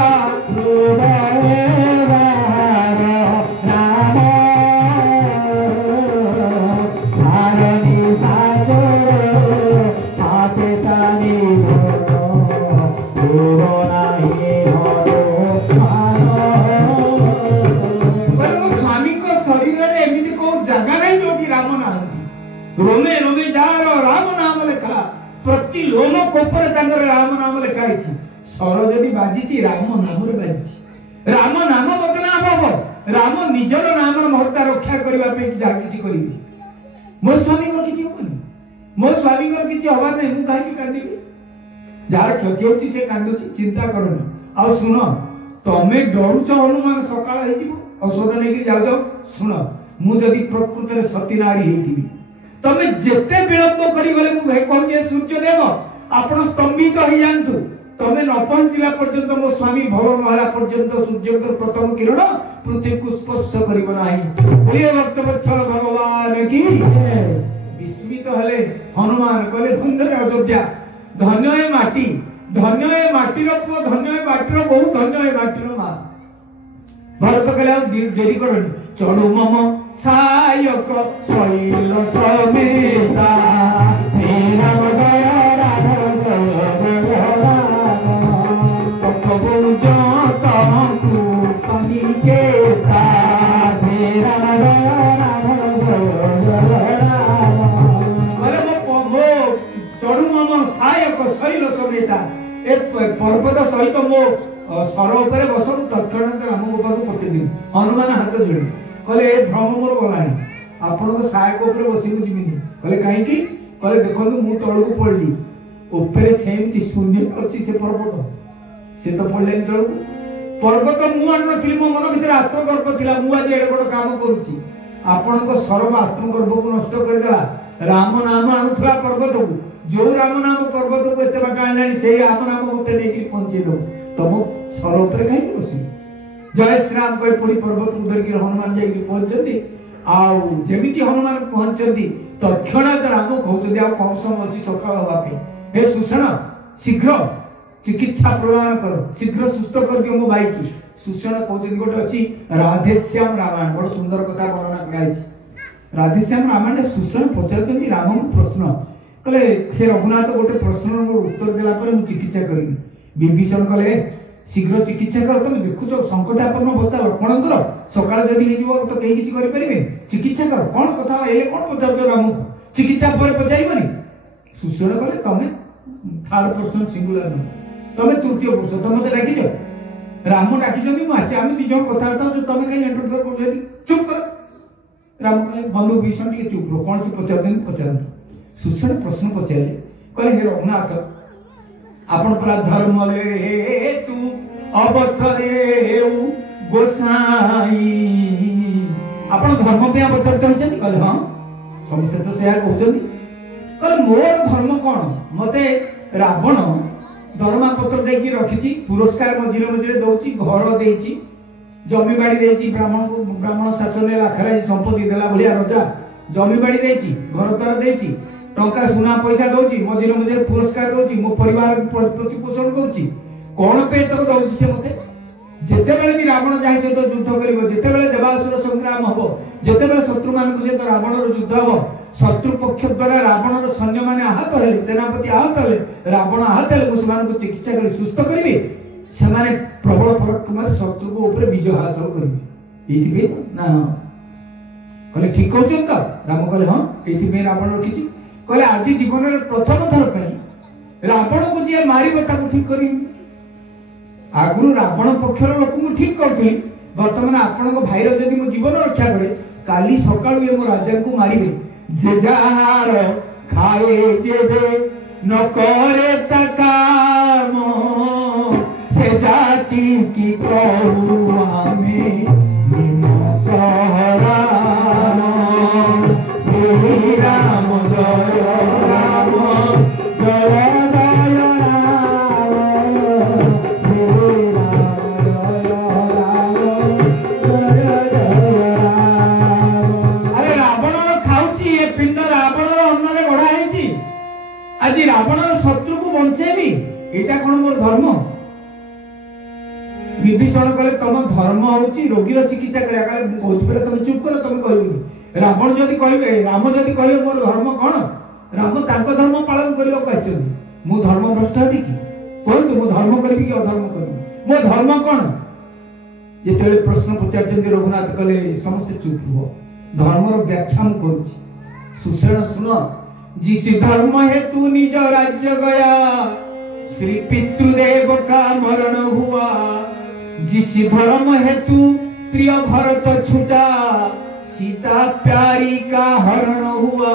रोमे रोमे जारो राम नाम लेखा प्रति लोम कोपर तांगर राम नाम लेखा अछि सर जदि बाजिछि राम नाम रे बाजिछि राम नाम बदनाम हबो राम निजर नाम महत्ता रक्षा करबा पे जा किछि करिबि मो स्वामी को किछि होबनी मो स्वामी को किछि हवा नै मु काहे कांदिबि जार क्षति होछि से कांदुछि चिंता करनी आ सुन तमे डरुछ हनुमान सकाळ हेजिबो औषध नै कि जाउ सुन मु जदि प्रकृति रे सती नारी हेतिबि तमे जेते विलंब करी गले मु कहूँ सूर्य देव आपण स्तंभित हो जानतु तमे न पहुंचला पर्यंत मो स्वामी भर नहला पर्यंत सूर्य प्रथम किरण पृथ्वी को स्पर्श करिबो नाही प्रिय भक्त वत्सल भगवान की विस्मित हले हनुमान कहले धन्य अयोध्या धन्य ए माटी रो पुओ धन्य ए माटी रो बहु धन्य ए माटी रो मां भरत कहले देरी करनी चढ़ू मम सायक शैल समेता राम दया राम तत्वभुज तमकु कनिकेता राम दया अरे मो चढ़ू मम सायक शैल समेता ए पर्वत सहित मो सर उपरे बस तत्क्षणात राम गोपा को पठे दी हनुमान हाथ जोड़ी कहले भ्रम मोर गलानी आपण को सहायक ऊपर बसी को जिमिनी कहले काहे की कहले देखो मु तळ को पड़ली ऊपर सेमती शून्य अछि से पर्वत से तो पड़ले तळ पर्वत मु आन नथिली मो मन भीतर आत्मगर्भ थिला मु आज एडे बड काम करूची आपण को सर्व आत्मगर्भ को नष्ट कर देला राम नाम आनुथला पर्वत को जो राम नाम पर्वत को एत बाट आनी से राम नाम मत नहीं पहुंचे दो तुम सर उपर कहीं बस जय श्री राम कह पुणी पर्वत को धरिक हनुमान जाइए पहुंचती आमती हनुमान पहुंचती तत्क्षणात राम कहते कम समय अच्छी सकाल हाँपी हे सुषण शीघ्र चिकित्सा प्रदान कर शीघ्र सुस्थ कर दियो मो भाई की सुषण कहते गोटे अच्छी राधेश्याम रामायण बड़ सुंदर कथा वर्णना कराई राधेश्याम रामायण सुषण पचार राम को प्रश्न कहले हे रघुनाथ गोटे प्रश्न उत्तर देला मुझे चिकित्सा करी विभीषण कहले शीघ्र चिकित्सा कर तुम देखुच संकटापन्न अवस्था लक्ष्मणकर सकाल जदि तो कहीं किसी करें चिकित्सा कर कौन कथा कौन पचार राम को चिकित्सा पर पचारबनी सुषण कहले तमें थर्ड पर्सन सिंगुलर नुह तमें तृतीय पुरुष तुम मत डाक राम डाक मुझे आम दिज कथा तुम कहीं एंटरफेयर कर चुप कर राम कहले बंधु भीषण टे चुप रो कौन से पचार सुषण प्रश्न पचारे कहले हे रघुनाथ आपण परा धर्म ले तू अवतरे गोसाई आपण धर्म पे अवतरित होचंती कहले हां समस्त तो सेया कहउचंती कहले मोर धर्म कोन मते रावण दरमा पत्र देकी रखिची पुरस्कार मझिरे मझिरे दउची घर देची जमी बाड़ी देची ब्राह्मण शासन लाखराई संपत्ति देला भलिया राजा जमी बाड़ी देची घर द्वार देची टंका सुना पैसा दउची मझिरे मझिरे पुरस्कार दउची मो परिवार प्रतिपोषण करूची कोन पे तो दउची से मते जेतेबेले भी रावण जाहि सहित युद्ध करिवो जेतेबेले देवासुर संग्राम हबो जेतेबेले शत्रु मान को सहित रावण रो युद्ध हबो शत्रु पक्ष द्वारा रावण रो सैन्य माने आहत हेले सेनापति आहत हेले रावण आहत हेले मुसलमान को चिकित्सा करी सुस्थ करिवे सेमाने प्रबल पराक्रम शत्रु को ऊपर विजय हासिल करिवे एथि बे ना कहले ठीक कहउछ त राम कहले हां एथि बे रावण रखिची कहले आज जीवन में प्रथम थर पे रावण को जे मारिबो ताको ठीक करी आगुरु रावण पक्षर लोक को ठीक करथली वर्तमान आपन को भाईर जदि मो जीवन रक्षा करे काली सकाळु ए मो राजा को मारिबे जे जहार खाए जेबे न करे ता काम से जाति की कहू हमें निमक हराम श्री राम जय राम जय आज रावण शत्रु को बंचेबी एटा कोन मोर धर्म विभीषण कहले तुम धर्म होची रोगीर चिकित्सा करिया कहले कहउछ पर तुम चुप कर तुम कहबी रावण जदि कहबे राम जदि कहबे मोर धर्म कोन राम तांको धर्म पालन करियो कहछन मो धर्म भ्रष्ट हबी कि कोन मो धर्म करबी कि अधर्म करबी मो धर्म कोन जेतेले प्रश्न पचारचंदी रघुनाथ कहले समस्त चुप हो धर्म रो व्याख्या हम करूची सुषण सुनो जिस धर्म हेतु निज राज्य गया श्री पितृदेव का मरण हुआ जिस धर्म हेतु प्रिय भरत छुटा सीता प्यारी का हरण हुआ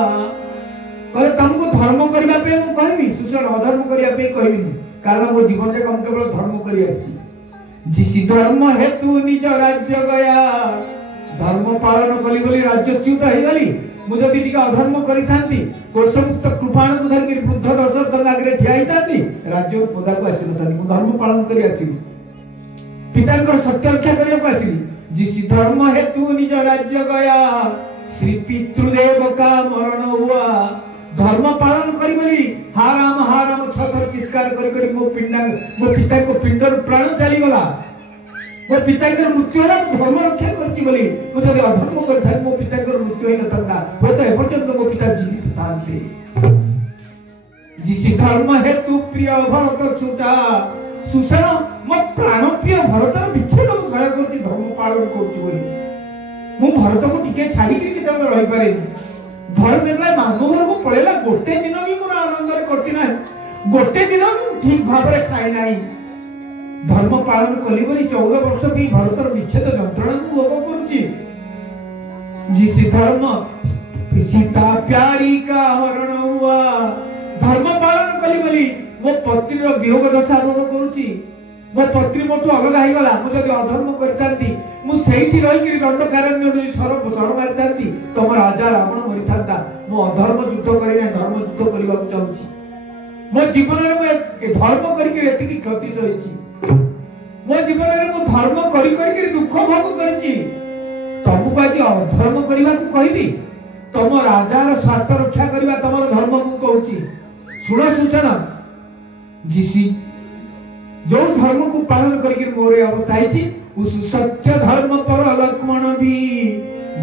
कहले तुमको धर्म करबा पे मु कहबी सुषण अधर्म करिया पे कहबिनी कारण मो जीवन जे कम केवल धर्म करी आछि जिस धर्म हेतु निज राज्य गया धर्म पालन कली बोली राज्यच्युत हे गली मु जदि टिका अधर्म करिथांती कोशमुक्त कृपाण को धरके बुद्ध दशरथ आगे ठिया हितांती राज्य पदा को आसी नथांती मु धर्म पालन करी आसीली पितांकर सत्य रक्षा करिया को आसीली जिस धर्म हेतु निज राज्य गया श्री पितृदेव का मरण हुआ धर्म पालन करी बोली हा राम छथर चित्कार करी मो पिता को पिंडर प्राण चली गला मो पिता के मृत्यु होला धर्म रक्षा करछि बोली मो जदि अधर्म करथाय मो पिता के मृत्यु होई नथंता होता है पर्यंत मो पिता जीवित थांते जिस धर्म हेतु प्रिय भरत छुटा सुषण मो प्राण प्रिय भरत विच्छेद सहाय करछि धर्म पालन करछि बोली मो भरत को टिके छाडी के केते रहि पारे भर देला मागो घर को पळेला गोटे दिन भी मोर आनंद रे कटि ना गोटे दिन ठीक भाव रे खाइ नाही धर्म पालन कली बोली 14 वर्ष भी भरतर विच्छेद यंत्रणा को भोग करूची जिस धर्म सीता प्यारी का हरण हुआ धर्म पालन कली बोली मो पत्नी रो वियोग दशा भोग करूची मो पत्नी मोटू अलग हो गला मु जदि अधर्म करतांती मु सेठी रही कि दंडकारण्य रे सर मारतांती तम राजा रावण मरिथांता मो अधर्म युद्ध करी ना धर्म युद्ध करबा को चाहूची मो जीवन में धर्म करके क्षति सही मो जीवन में मो धर्म कर दुख भोग कर तुमको आज अधर्म करने को कहबी तुम राजार स्वार्थ रक्षा करवा तुम धर्म को कहूँ शुण सूचना जिसी जो धर्म को पालन करके मोर अवस्था उस सत्य धर्म पर लक्ष्मण भी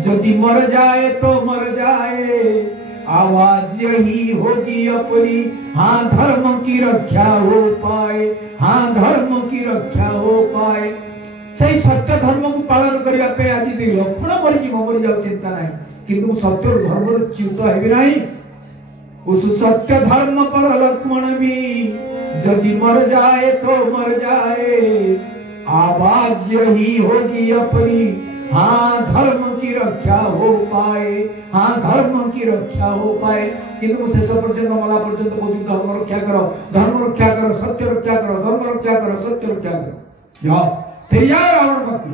यदि मर जाए तो मर जाए आवाज यही होगी अपनी हाँ धर्म की रक्षा हो पाए हाँ धर्म की रक्षा हो पाए सही सत्य धर्म को पालन करने आज लक्ष्मण मरी जाऊ चिंता ना किंतु सत्य धर्म च्युत है उस सत्य धर्म पर लक्ष्मण भी यदि मर जाए तो मर जाए आवाज यही होगी अपनी हाँ धर्म की रक्षा हो पाए हाँ धर्म की रक्षा हो पाए किंतु शेष पर्यंत मला पर्यंत बोलूं धर्म रक्षा करो सत्य रक्षा करो धर्म रक्षा करो सत्य रक्षा करो जाओ फिर जाओ रावण पाखु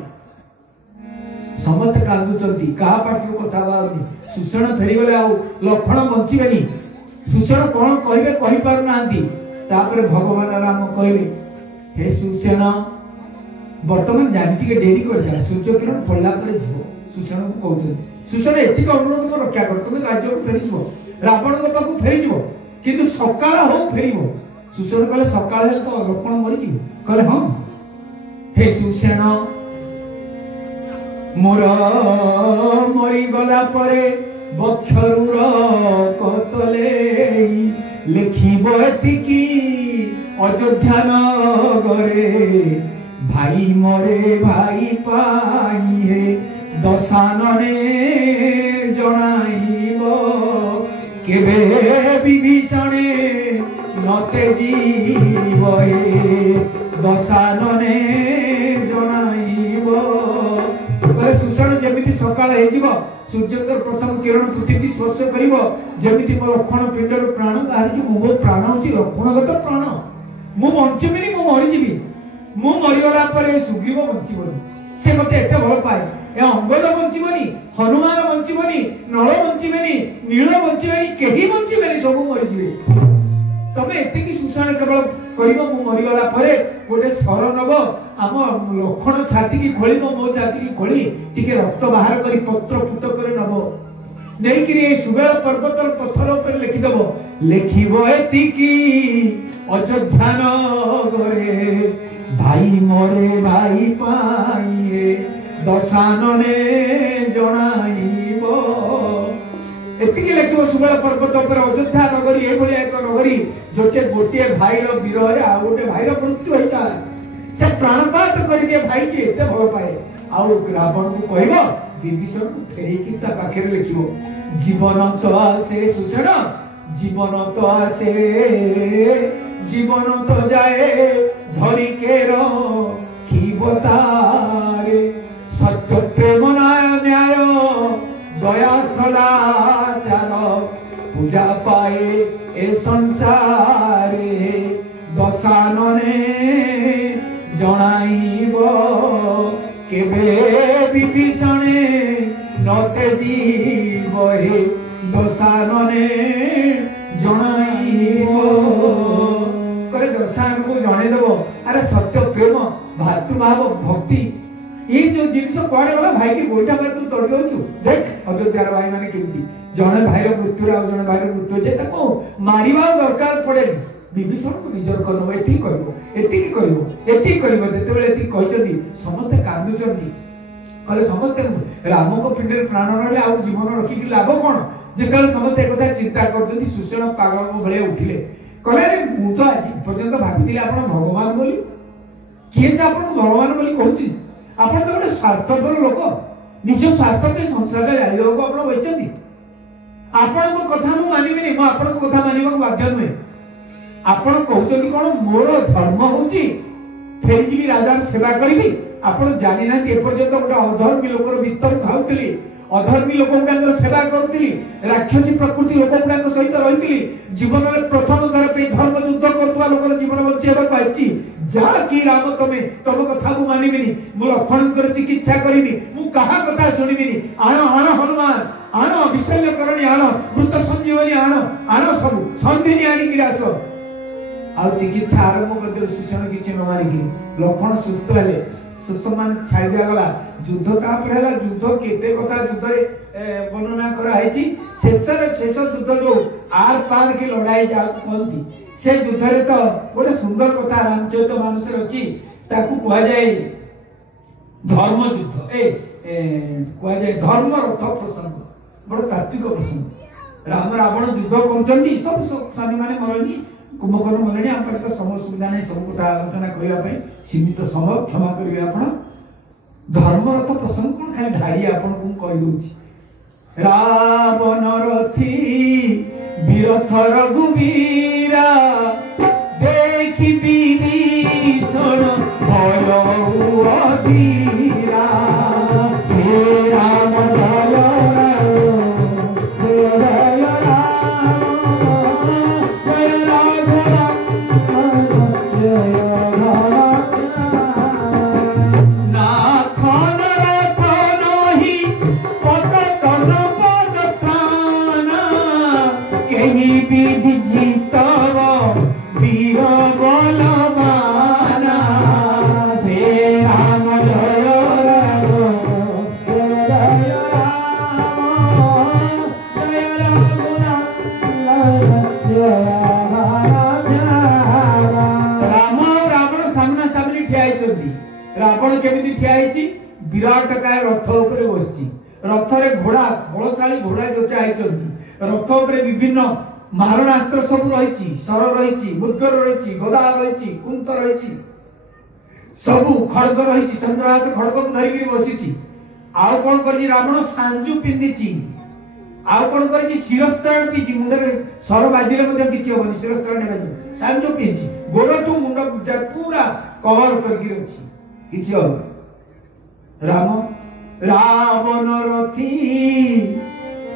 समस्त कांदुचंती कहा पाठी कथा बानी सुषण फेरीगले आ लक्ष्मण बंचीबेनी सुषण कौन कहबे कहि पारु नांती तापर भगवान राम कहले हे सुषण वर्तमान जानती के डेरी कर जा सूर्य किरण पड़ला पर जीव सुषण को कहते सुषण एति अनुरोध को रक्षा कर तुम राज्य को फेरी जीव रावण को पाखु फेरी जीव किंतु सकाळ हो फेरीबो सुषण कहले सकाळ हेले तो लक्ष्मण मरि जीव कहले हां हे सुषण मोर मरि गला परे बक्षरुर कतले लिखिब एतिकी अयोध्या नगरे भाई मोरे भाई पाई हे दशानने जनाइब केबे विभीषणे नते जीव हे दशानने जनाइब करे सुषण जेमिति सकाळ हे जीव सूर्यकर प्रथम किरण पृथ्वी स्पर्श करिवो जेमिति मो लक्ष्मण पिंडर प्राण बाहर जी मो प्राण होची लक्ष्मणगत प्राण मु बंचिबिनी मु मरि जीवी मु मरिगला पर सुग्रीव बंचिबनी से मते एते भल पाए ए अंगद बंचिबनी हनुमान बंचिबनी नळ बंचिबनी नील बंचिबनी केही बंचिबनी सब मरि जीवे तबे एते की सुषण केवल करिवो मु मरिगला पर गोटे स्वर नब आम लक्ष्मण छाती की खोली मो छाती की खोली टिके रक्त बाहर करी पत्र फुट करे नब नेकिरी ए सुबेल पर्वत पत्थर पर लिखि दबो लिखिबो एतिकी अयोध्या नगरे भाई मोरे भाई पाइए दशानने जनाइबो एतिकी लिखिबो सुबेल पर्वत पर अयोध्या नगरी ए भली एक नगरी जोटे गोटे भाई रो विरह आ गोटे भाई रो मृत्यु होई जाय से प्राणपात कर दिए भाई के एते भल पाए आउ रावण को कहबो विभीषण को फेरी की ता पाखे लिखिबो जीवन तो आसे सुषण जीवन तो आसे जीवन तो जाए धरी के रखिबतारे सत्य प्रेम न्याय दया सदाचार पूजा पाए ए संसारे दशानने जनाइब केबे विभीषणे नते जीव हे दशानने जनाइब करे दशान को जणे देबो अरे सत्य प्रेम भातृभाव भक्ति ये जो जिनिस कोड़े गला भाई की गोइठा पर तू तोड़ होछु देख अयोध्यार भाई माने केमती जणे भाईर मृत्यु आ जणे भाईर मृत्यु जे ताको मारिबा दरकार पड़े विभीषण को निजर करबो एती करबो जेतेबेले एती कहचंदी समस्त कांदुचंदी कहले समस्त राम को पिंडर प्राण रहले आ जीवन रखी कि लाभ कोन जेतेबेले समस्त एक कथा चिंता करदती सुषण पागल को भले उठिले कहले रे मु तो आज पर्यंत भाबितिले आपण भगवान बोली किए से आपण भगवान बोली कहउची आपण तो गोटे स्वार्थपर लोक निज स्वार्थ पे संसार जाई लोक आपण बइचंदी आपण को कथा मु मानिबिनी मु आपण को कथा मानिबा को बाध्य नय आपण कहउचंदी कोन मोर धर्म होची फेरी जीवी राजार सेवा करिबी आपण जानि ना ए पर्यंत गोटे अधर्मी लोकर वित्तम खाउतली अधर्मी लोक सेवा करुली राक्षसी प्रकृति लोक सहित रही जीवन में प्रथम थर पे धर्म युद्ध करथुवा लोकर जीवन बचेबा पाइछि जा कि राम तमे तम कथा को मानिबिनी मु लक्ष्मण चिकित्सा करिबी मु कहा कथा सुनिबिनी आण आण हनुमान आण विषय करणी आण मृत संजीवनी आण आण सब संधिनी आनी गिरास आ चिकित्सा आरंभ कर सुषम किसी न मारिकी लक्षण सुस्थ हेले सुषमान छाड़ी दिया गला युद्ध तापर है युद्ध केते कथा युद्ध वर्णना कराई शेष युद्ध जो आर पार की लड़ाई जा कहती से युद्ध रे तो गोटे सुंदर कथा रामचरित मानस अच्छी कह जाए धर्म युद्ध कह जाए धर्म रथ प्रसंग बड़ तात्विक प्रसंग राम रावण युद्ध कर सब स्वामी मैंने मरणी कुंभकर्ण मरणी आम पाखे समय सुविधा नहीं सब कथा आलोचना करने सीमित समय क्षमा करेंगे आप धर्मरथ प्रसंग कौन खाली ढाड़ी आपन को कहीदे रावण रथी विरथ रघुवीरा देखी विभीषण भय अधीरा श्री राम जय रावण केमिति ठियाई विराट काय रथ उपरे बसची रथरे घोड़ा बलशाली घोड़ा जो चाहती रथ उपरे विभिन्न मारणास्त्र सब रही सर रही मुद्गर रही गदा रही कुंत रही सबु खड़ग रही चंद्रहास खड़ग को धरिक बसी आउ कौन कर रावण सांजु पिंधि आउ कौन कर शिरस्त्राण पिंधि मुंडे सर बाजिले किसी हेनी शिरस्त्राण बाजी सांजु पिंधि गोड़ टू मुंड पूरा कवर करके रखी किसी राम रावण रथी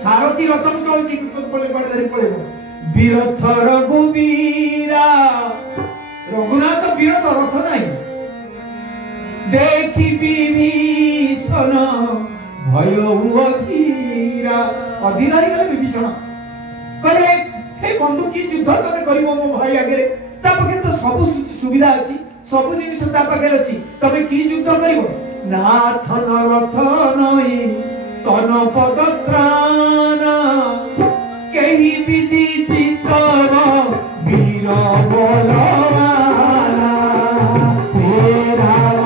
सारथी रथ चलती पड़े विरथ रघुवीरा रघुनाथ विरथ रथ नहीं देखी विभीषण भय अधीरा अधीरा गले विभीषण कहले हे बंधु की युद्ध तमे करिवो मो भाई आगे ता पखे तो सब सुविधा अछि सब जिनिस ता पाखे अछि तमे की युद्ध करिवो नाथ रथ नई तन पद त्राण केहि विधि चितव वीर बलवान श्री राम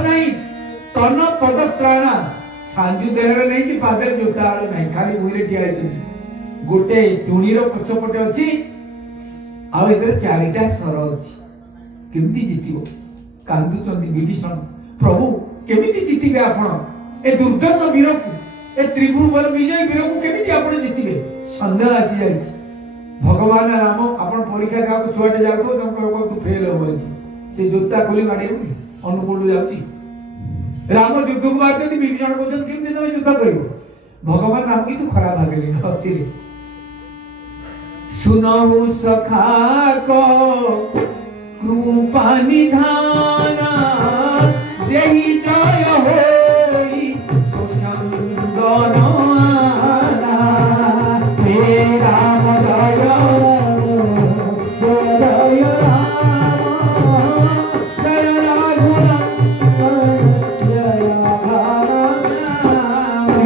जय तन पद त्राण सांजु देहर नहीं कि पादर जोता नहीं खाली उइरे ठिया गोटे तुणीर पछपटे अच्छी चारिटा स्वर अच्छी केमती जीतिबो कांदुचंदी विभीषण प्रभु केमिति जीतिबे आपण ए दुर्दश वीर को ए त्रिभुवन विजय वीर को केमिति आपण जीतिबे संदेह आसी जायछि भगवान राम आपण परीक्षा का छुआटे जातो तम तू फेल हो से जोता खोली गाड़ी अनुकूल जाउछि राम युद्ध को बात विभीषण को केमती तमे युद्ध करिवो भगवान राम की तो खराब भागले हसी रे सुनहु सखा को कृपा निधाना जेहि जय होई सुसंगन आना श्री राम जय जय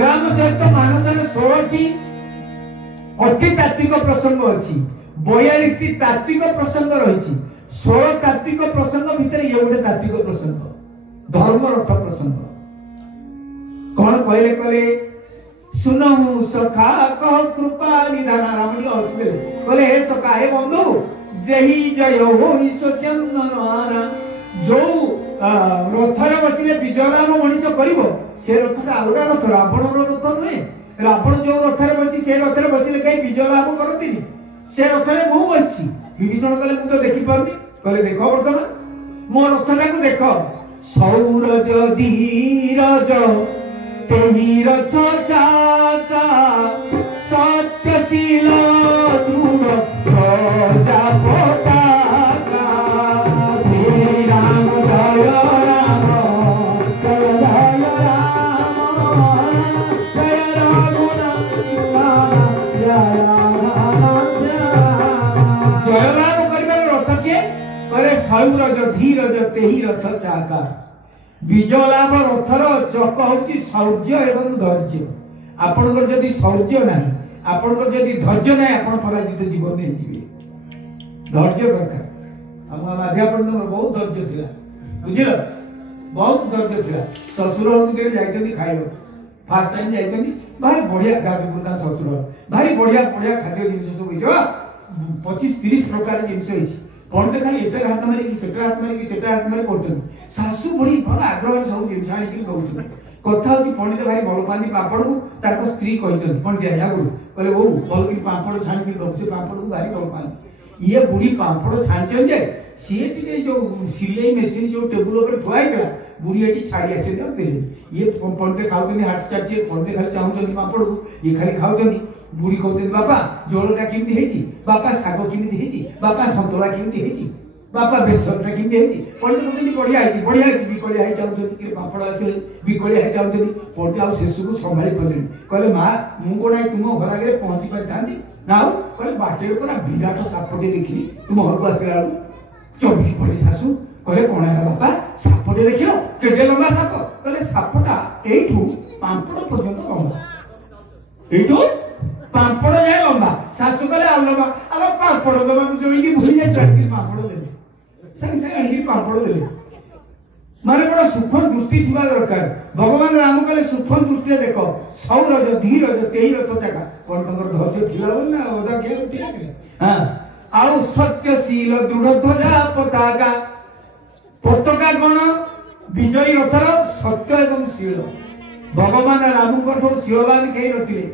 रामचरित मानस 16 अति तात्विक प्रसंग अच्छी 42 तात्विक प्रसंग रही 16 तात्विक प्रसंग भितर ये गोटे तात्विक प्रसंग धर्म रथ प्रसंग कौन कहले कहले सुनहु सखा कह कृपा निधान राम जी हसले कहले हे सखा हे बंधु जेहि जय होई स्वचंदन आना जो रथरे बसिले विजय राम मनीष करिवो से रथटा आउडा रथ रावण रथ नुहे रावण जो रथरे बसी से रथरे बसिले कई विजय लाभ करतिनी से रथरे मु बसछि विभीषण कहले मु तो देखि पारनी कहले देखो वर्तमान मो रथटा को देखो सौरज धीरज तेहि रथ चाका सत्यशील दृढ़ प्रजा पताका श्री राम जय कहले कहले सौरज धीरज तेही रथ चाका विजय लाभ रथर चक हूँ शौर्य एवं धैर्य आपनकर जदि शौर्य नहीं आपनकर जदि धैर्य नहीं आप पराजित जीवन में जीवे धैर्य दरकार हम अध्यापन बहुत धैर्य थिला बुझिल बहुत धैर्य थिला ससुर के जाइतनी खाइबो फास्ट टाइम जाइतनी भारी बढ़िया खाद्य पुरना ससुर भारी बढ़िया बढ़िया खाद्य जिनिस सब होइछो 25-30 प्रकार जिनिस होइछ पढ़ते खाली एटर हाथ मारे कि सेटर हाथ मारे कि सेटर हाथ मारे पड़ते सासु बड़ी भल आग्रह सब जिनिस आनी दउछन कथा होची पंडित भाई भल पानी पापड़ को ताको स्त्री कहितन पंडित आगु कहले बहु भल कि पापड़ छाणी कि दउछे पापड़ को भारी भल पानी ये बुढ़ी पापड़ छाणी जे सी टिके जो सिलाई मशीन जो टेबल ऊपर थुआई गला बुढ़ी एटी छाड़ी आछे देले ये पंडित खाउतनी हाथ चाटी पंडित खाली चाहउतनी पापड़ को ये खाली खाउतनी बुढ़ी कहते बापा जोलटा केमती हेची बापा साग केमती हेची बापा संतरा केमती हेची बापा बेसनटा केमती हेची पंडित कहते बढ़िया हेची बिकड़िया हे चाहउतनी कि पापड़ आसे बिकड़िया हे चाहउतनी पंडित आ शेष को संभाली करले कहले मां मु कोन आई तुम घर आगे पहुंची पाई थांती नाउ कहले बाटे पूरा विराट सापटे देखली तुम घर को आसिला चौबी पड़े सासू कहले कौन है बापा सापटे देखिल केडे लंबा साप कहले सापटा एठू पांपड़ पर्यंत लंबा एठू पांपड़ जाए लंबा सासू कहले आ लंबा आ पांपड़ दबा को जोई भूली जाए ट्रैक्टर पांपड़ देले संग संग आही पांपड़ देले माने बड़ा सूक्ष्म दृष्टि थिबा दरकार भगवान राम कहले सूक्ष्म दृष्टि देखो सौरज धीरज तेही रथ चाका कोन तंगर धैर्य थिला ना ओदा के उठिला हां आउ सत्यशील दृढ़ ध्वजा पताका पताका कोन विजयी रथर सत्य एवं शील भगवान राम को शीलवान कही नथिले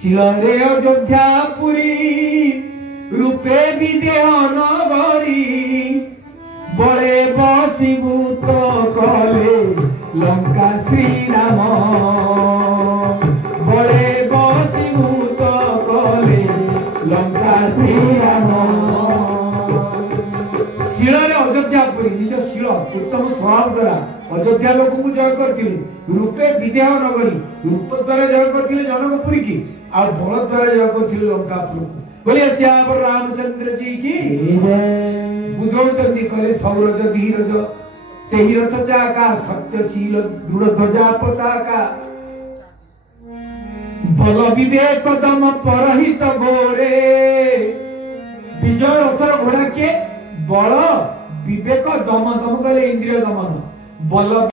शील रे अयोध्यापुरी रूपे विदेह नगरी बड़े बसीभूत कले लंका श्री राम बड़े बसीभूत कले लंका श्री राम शील रे अयोध्यापुरी निज शील उत्तम स्वभाव द्वारा अयोध्या लोक को जय करथिले रूपे विदेह नगरी रूप द्वारा जय करथिले जनकपुरी की आ बल द्वारा जय करथिले लंकापुर बोले श्याम रामचंद्र जी की बुझौचंदी कहले सौरज धीरज तेही रथ चाका सत्यशील दृढ़ ध्वजा पताका बल विवेक दम परहित गोरे विजय रथर घोड़ा के बल विवेक दम दम कहले इंद्रिय दमन बल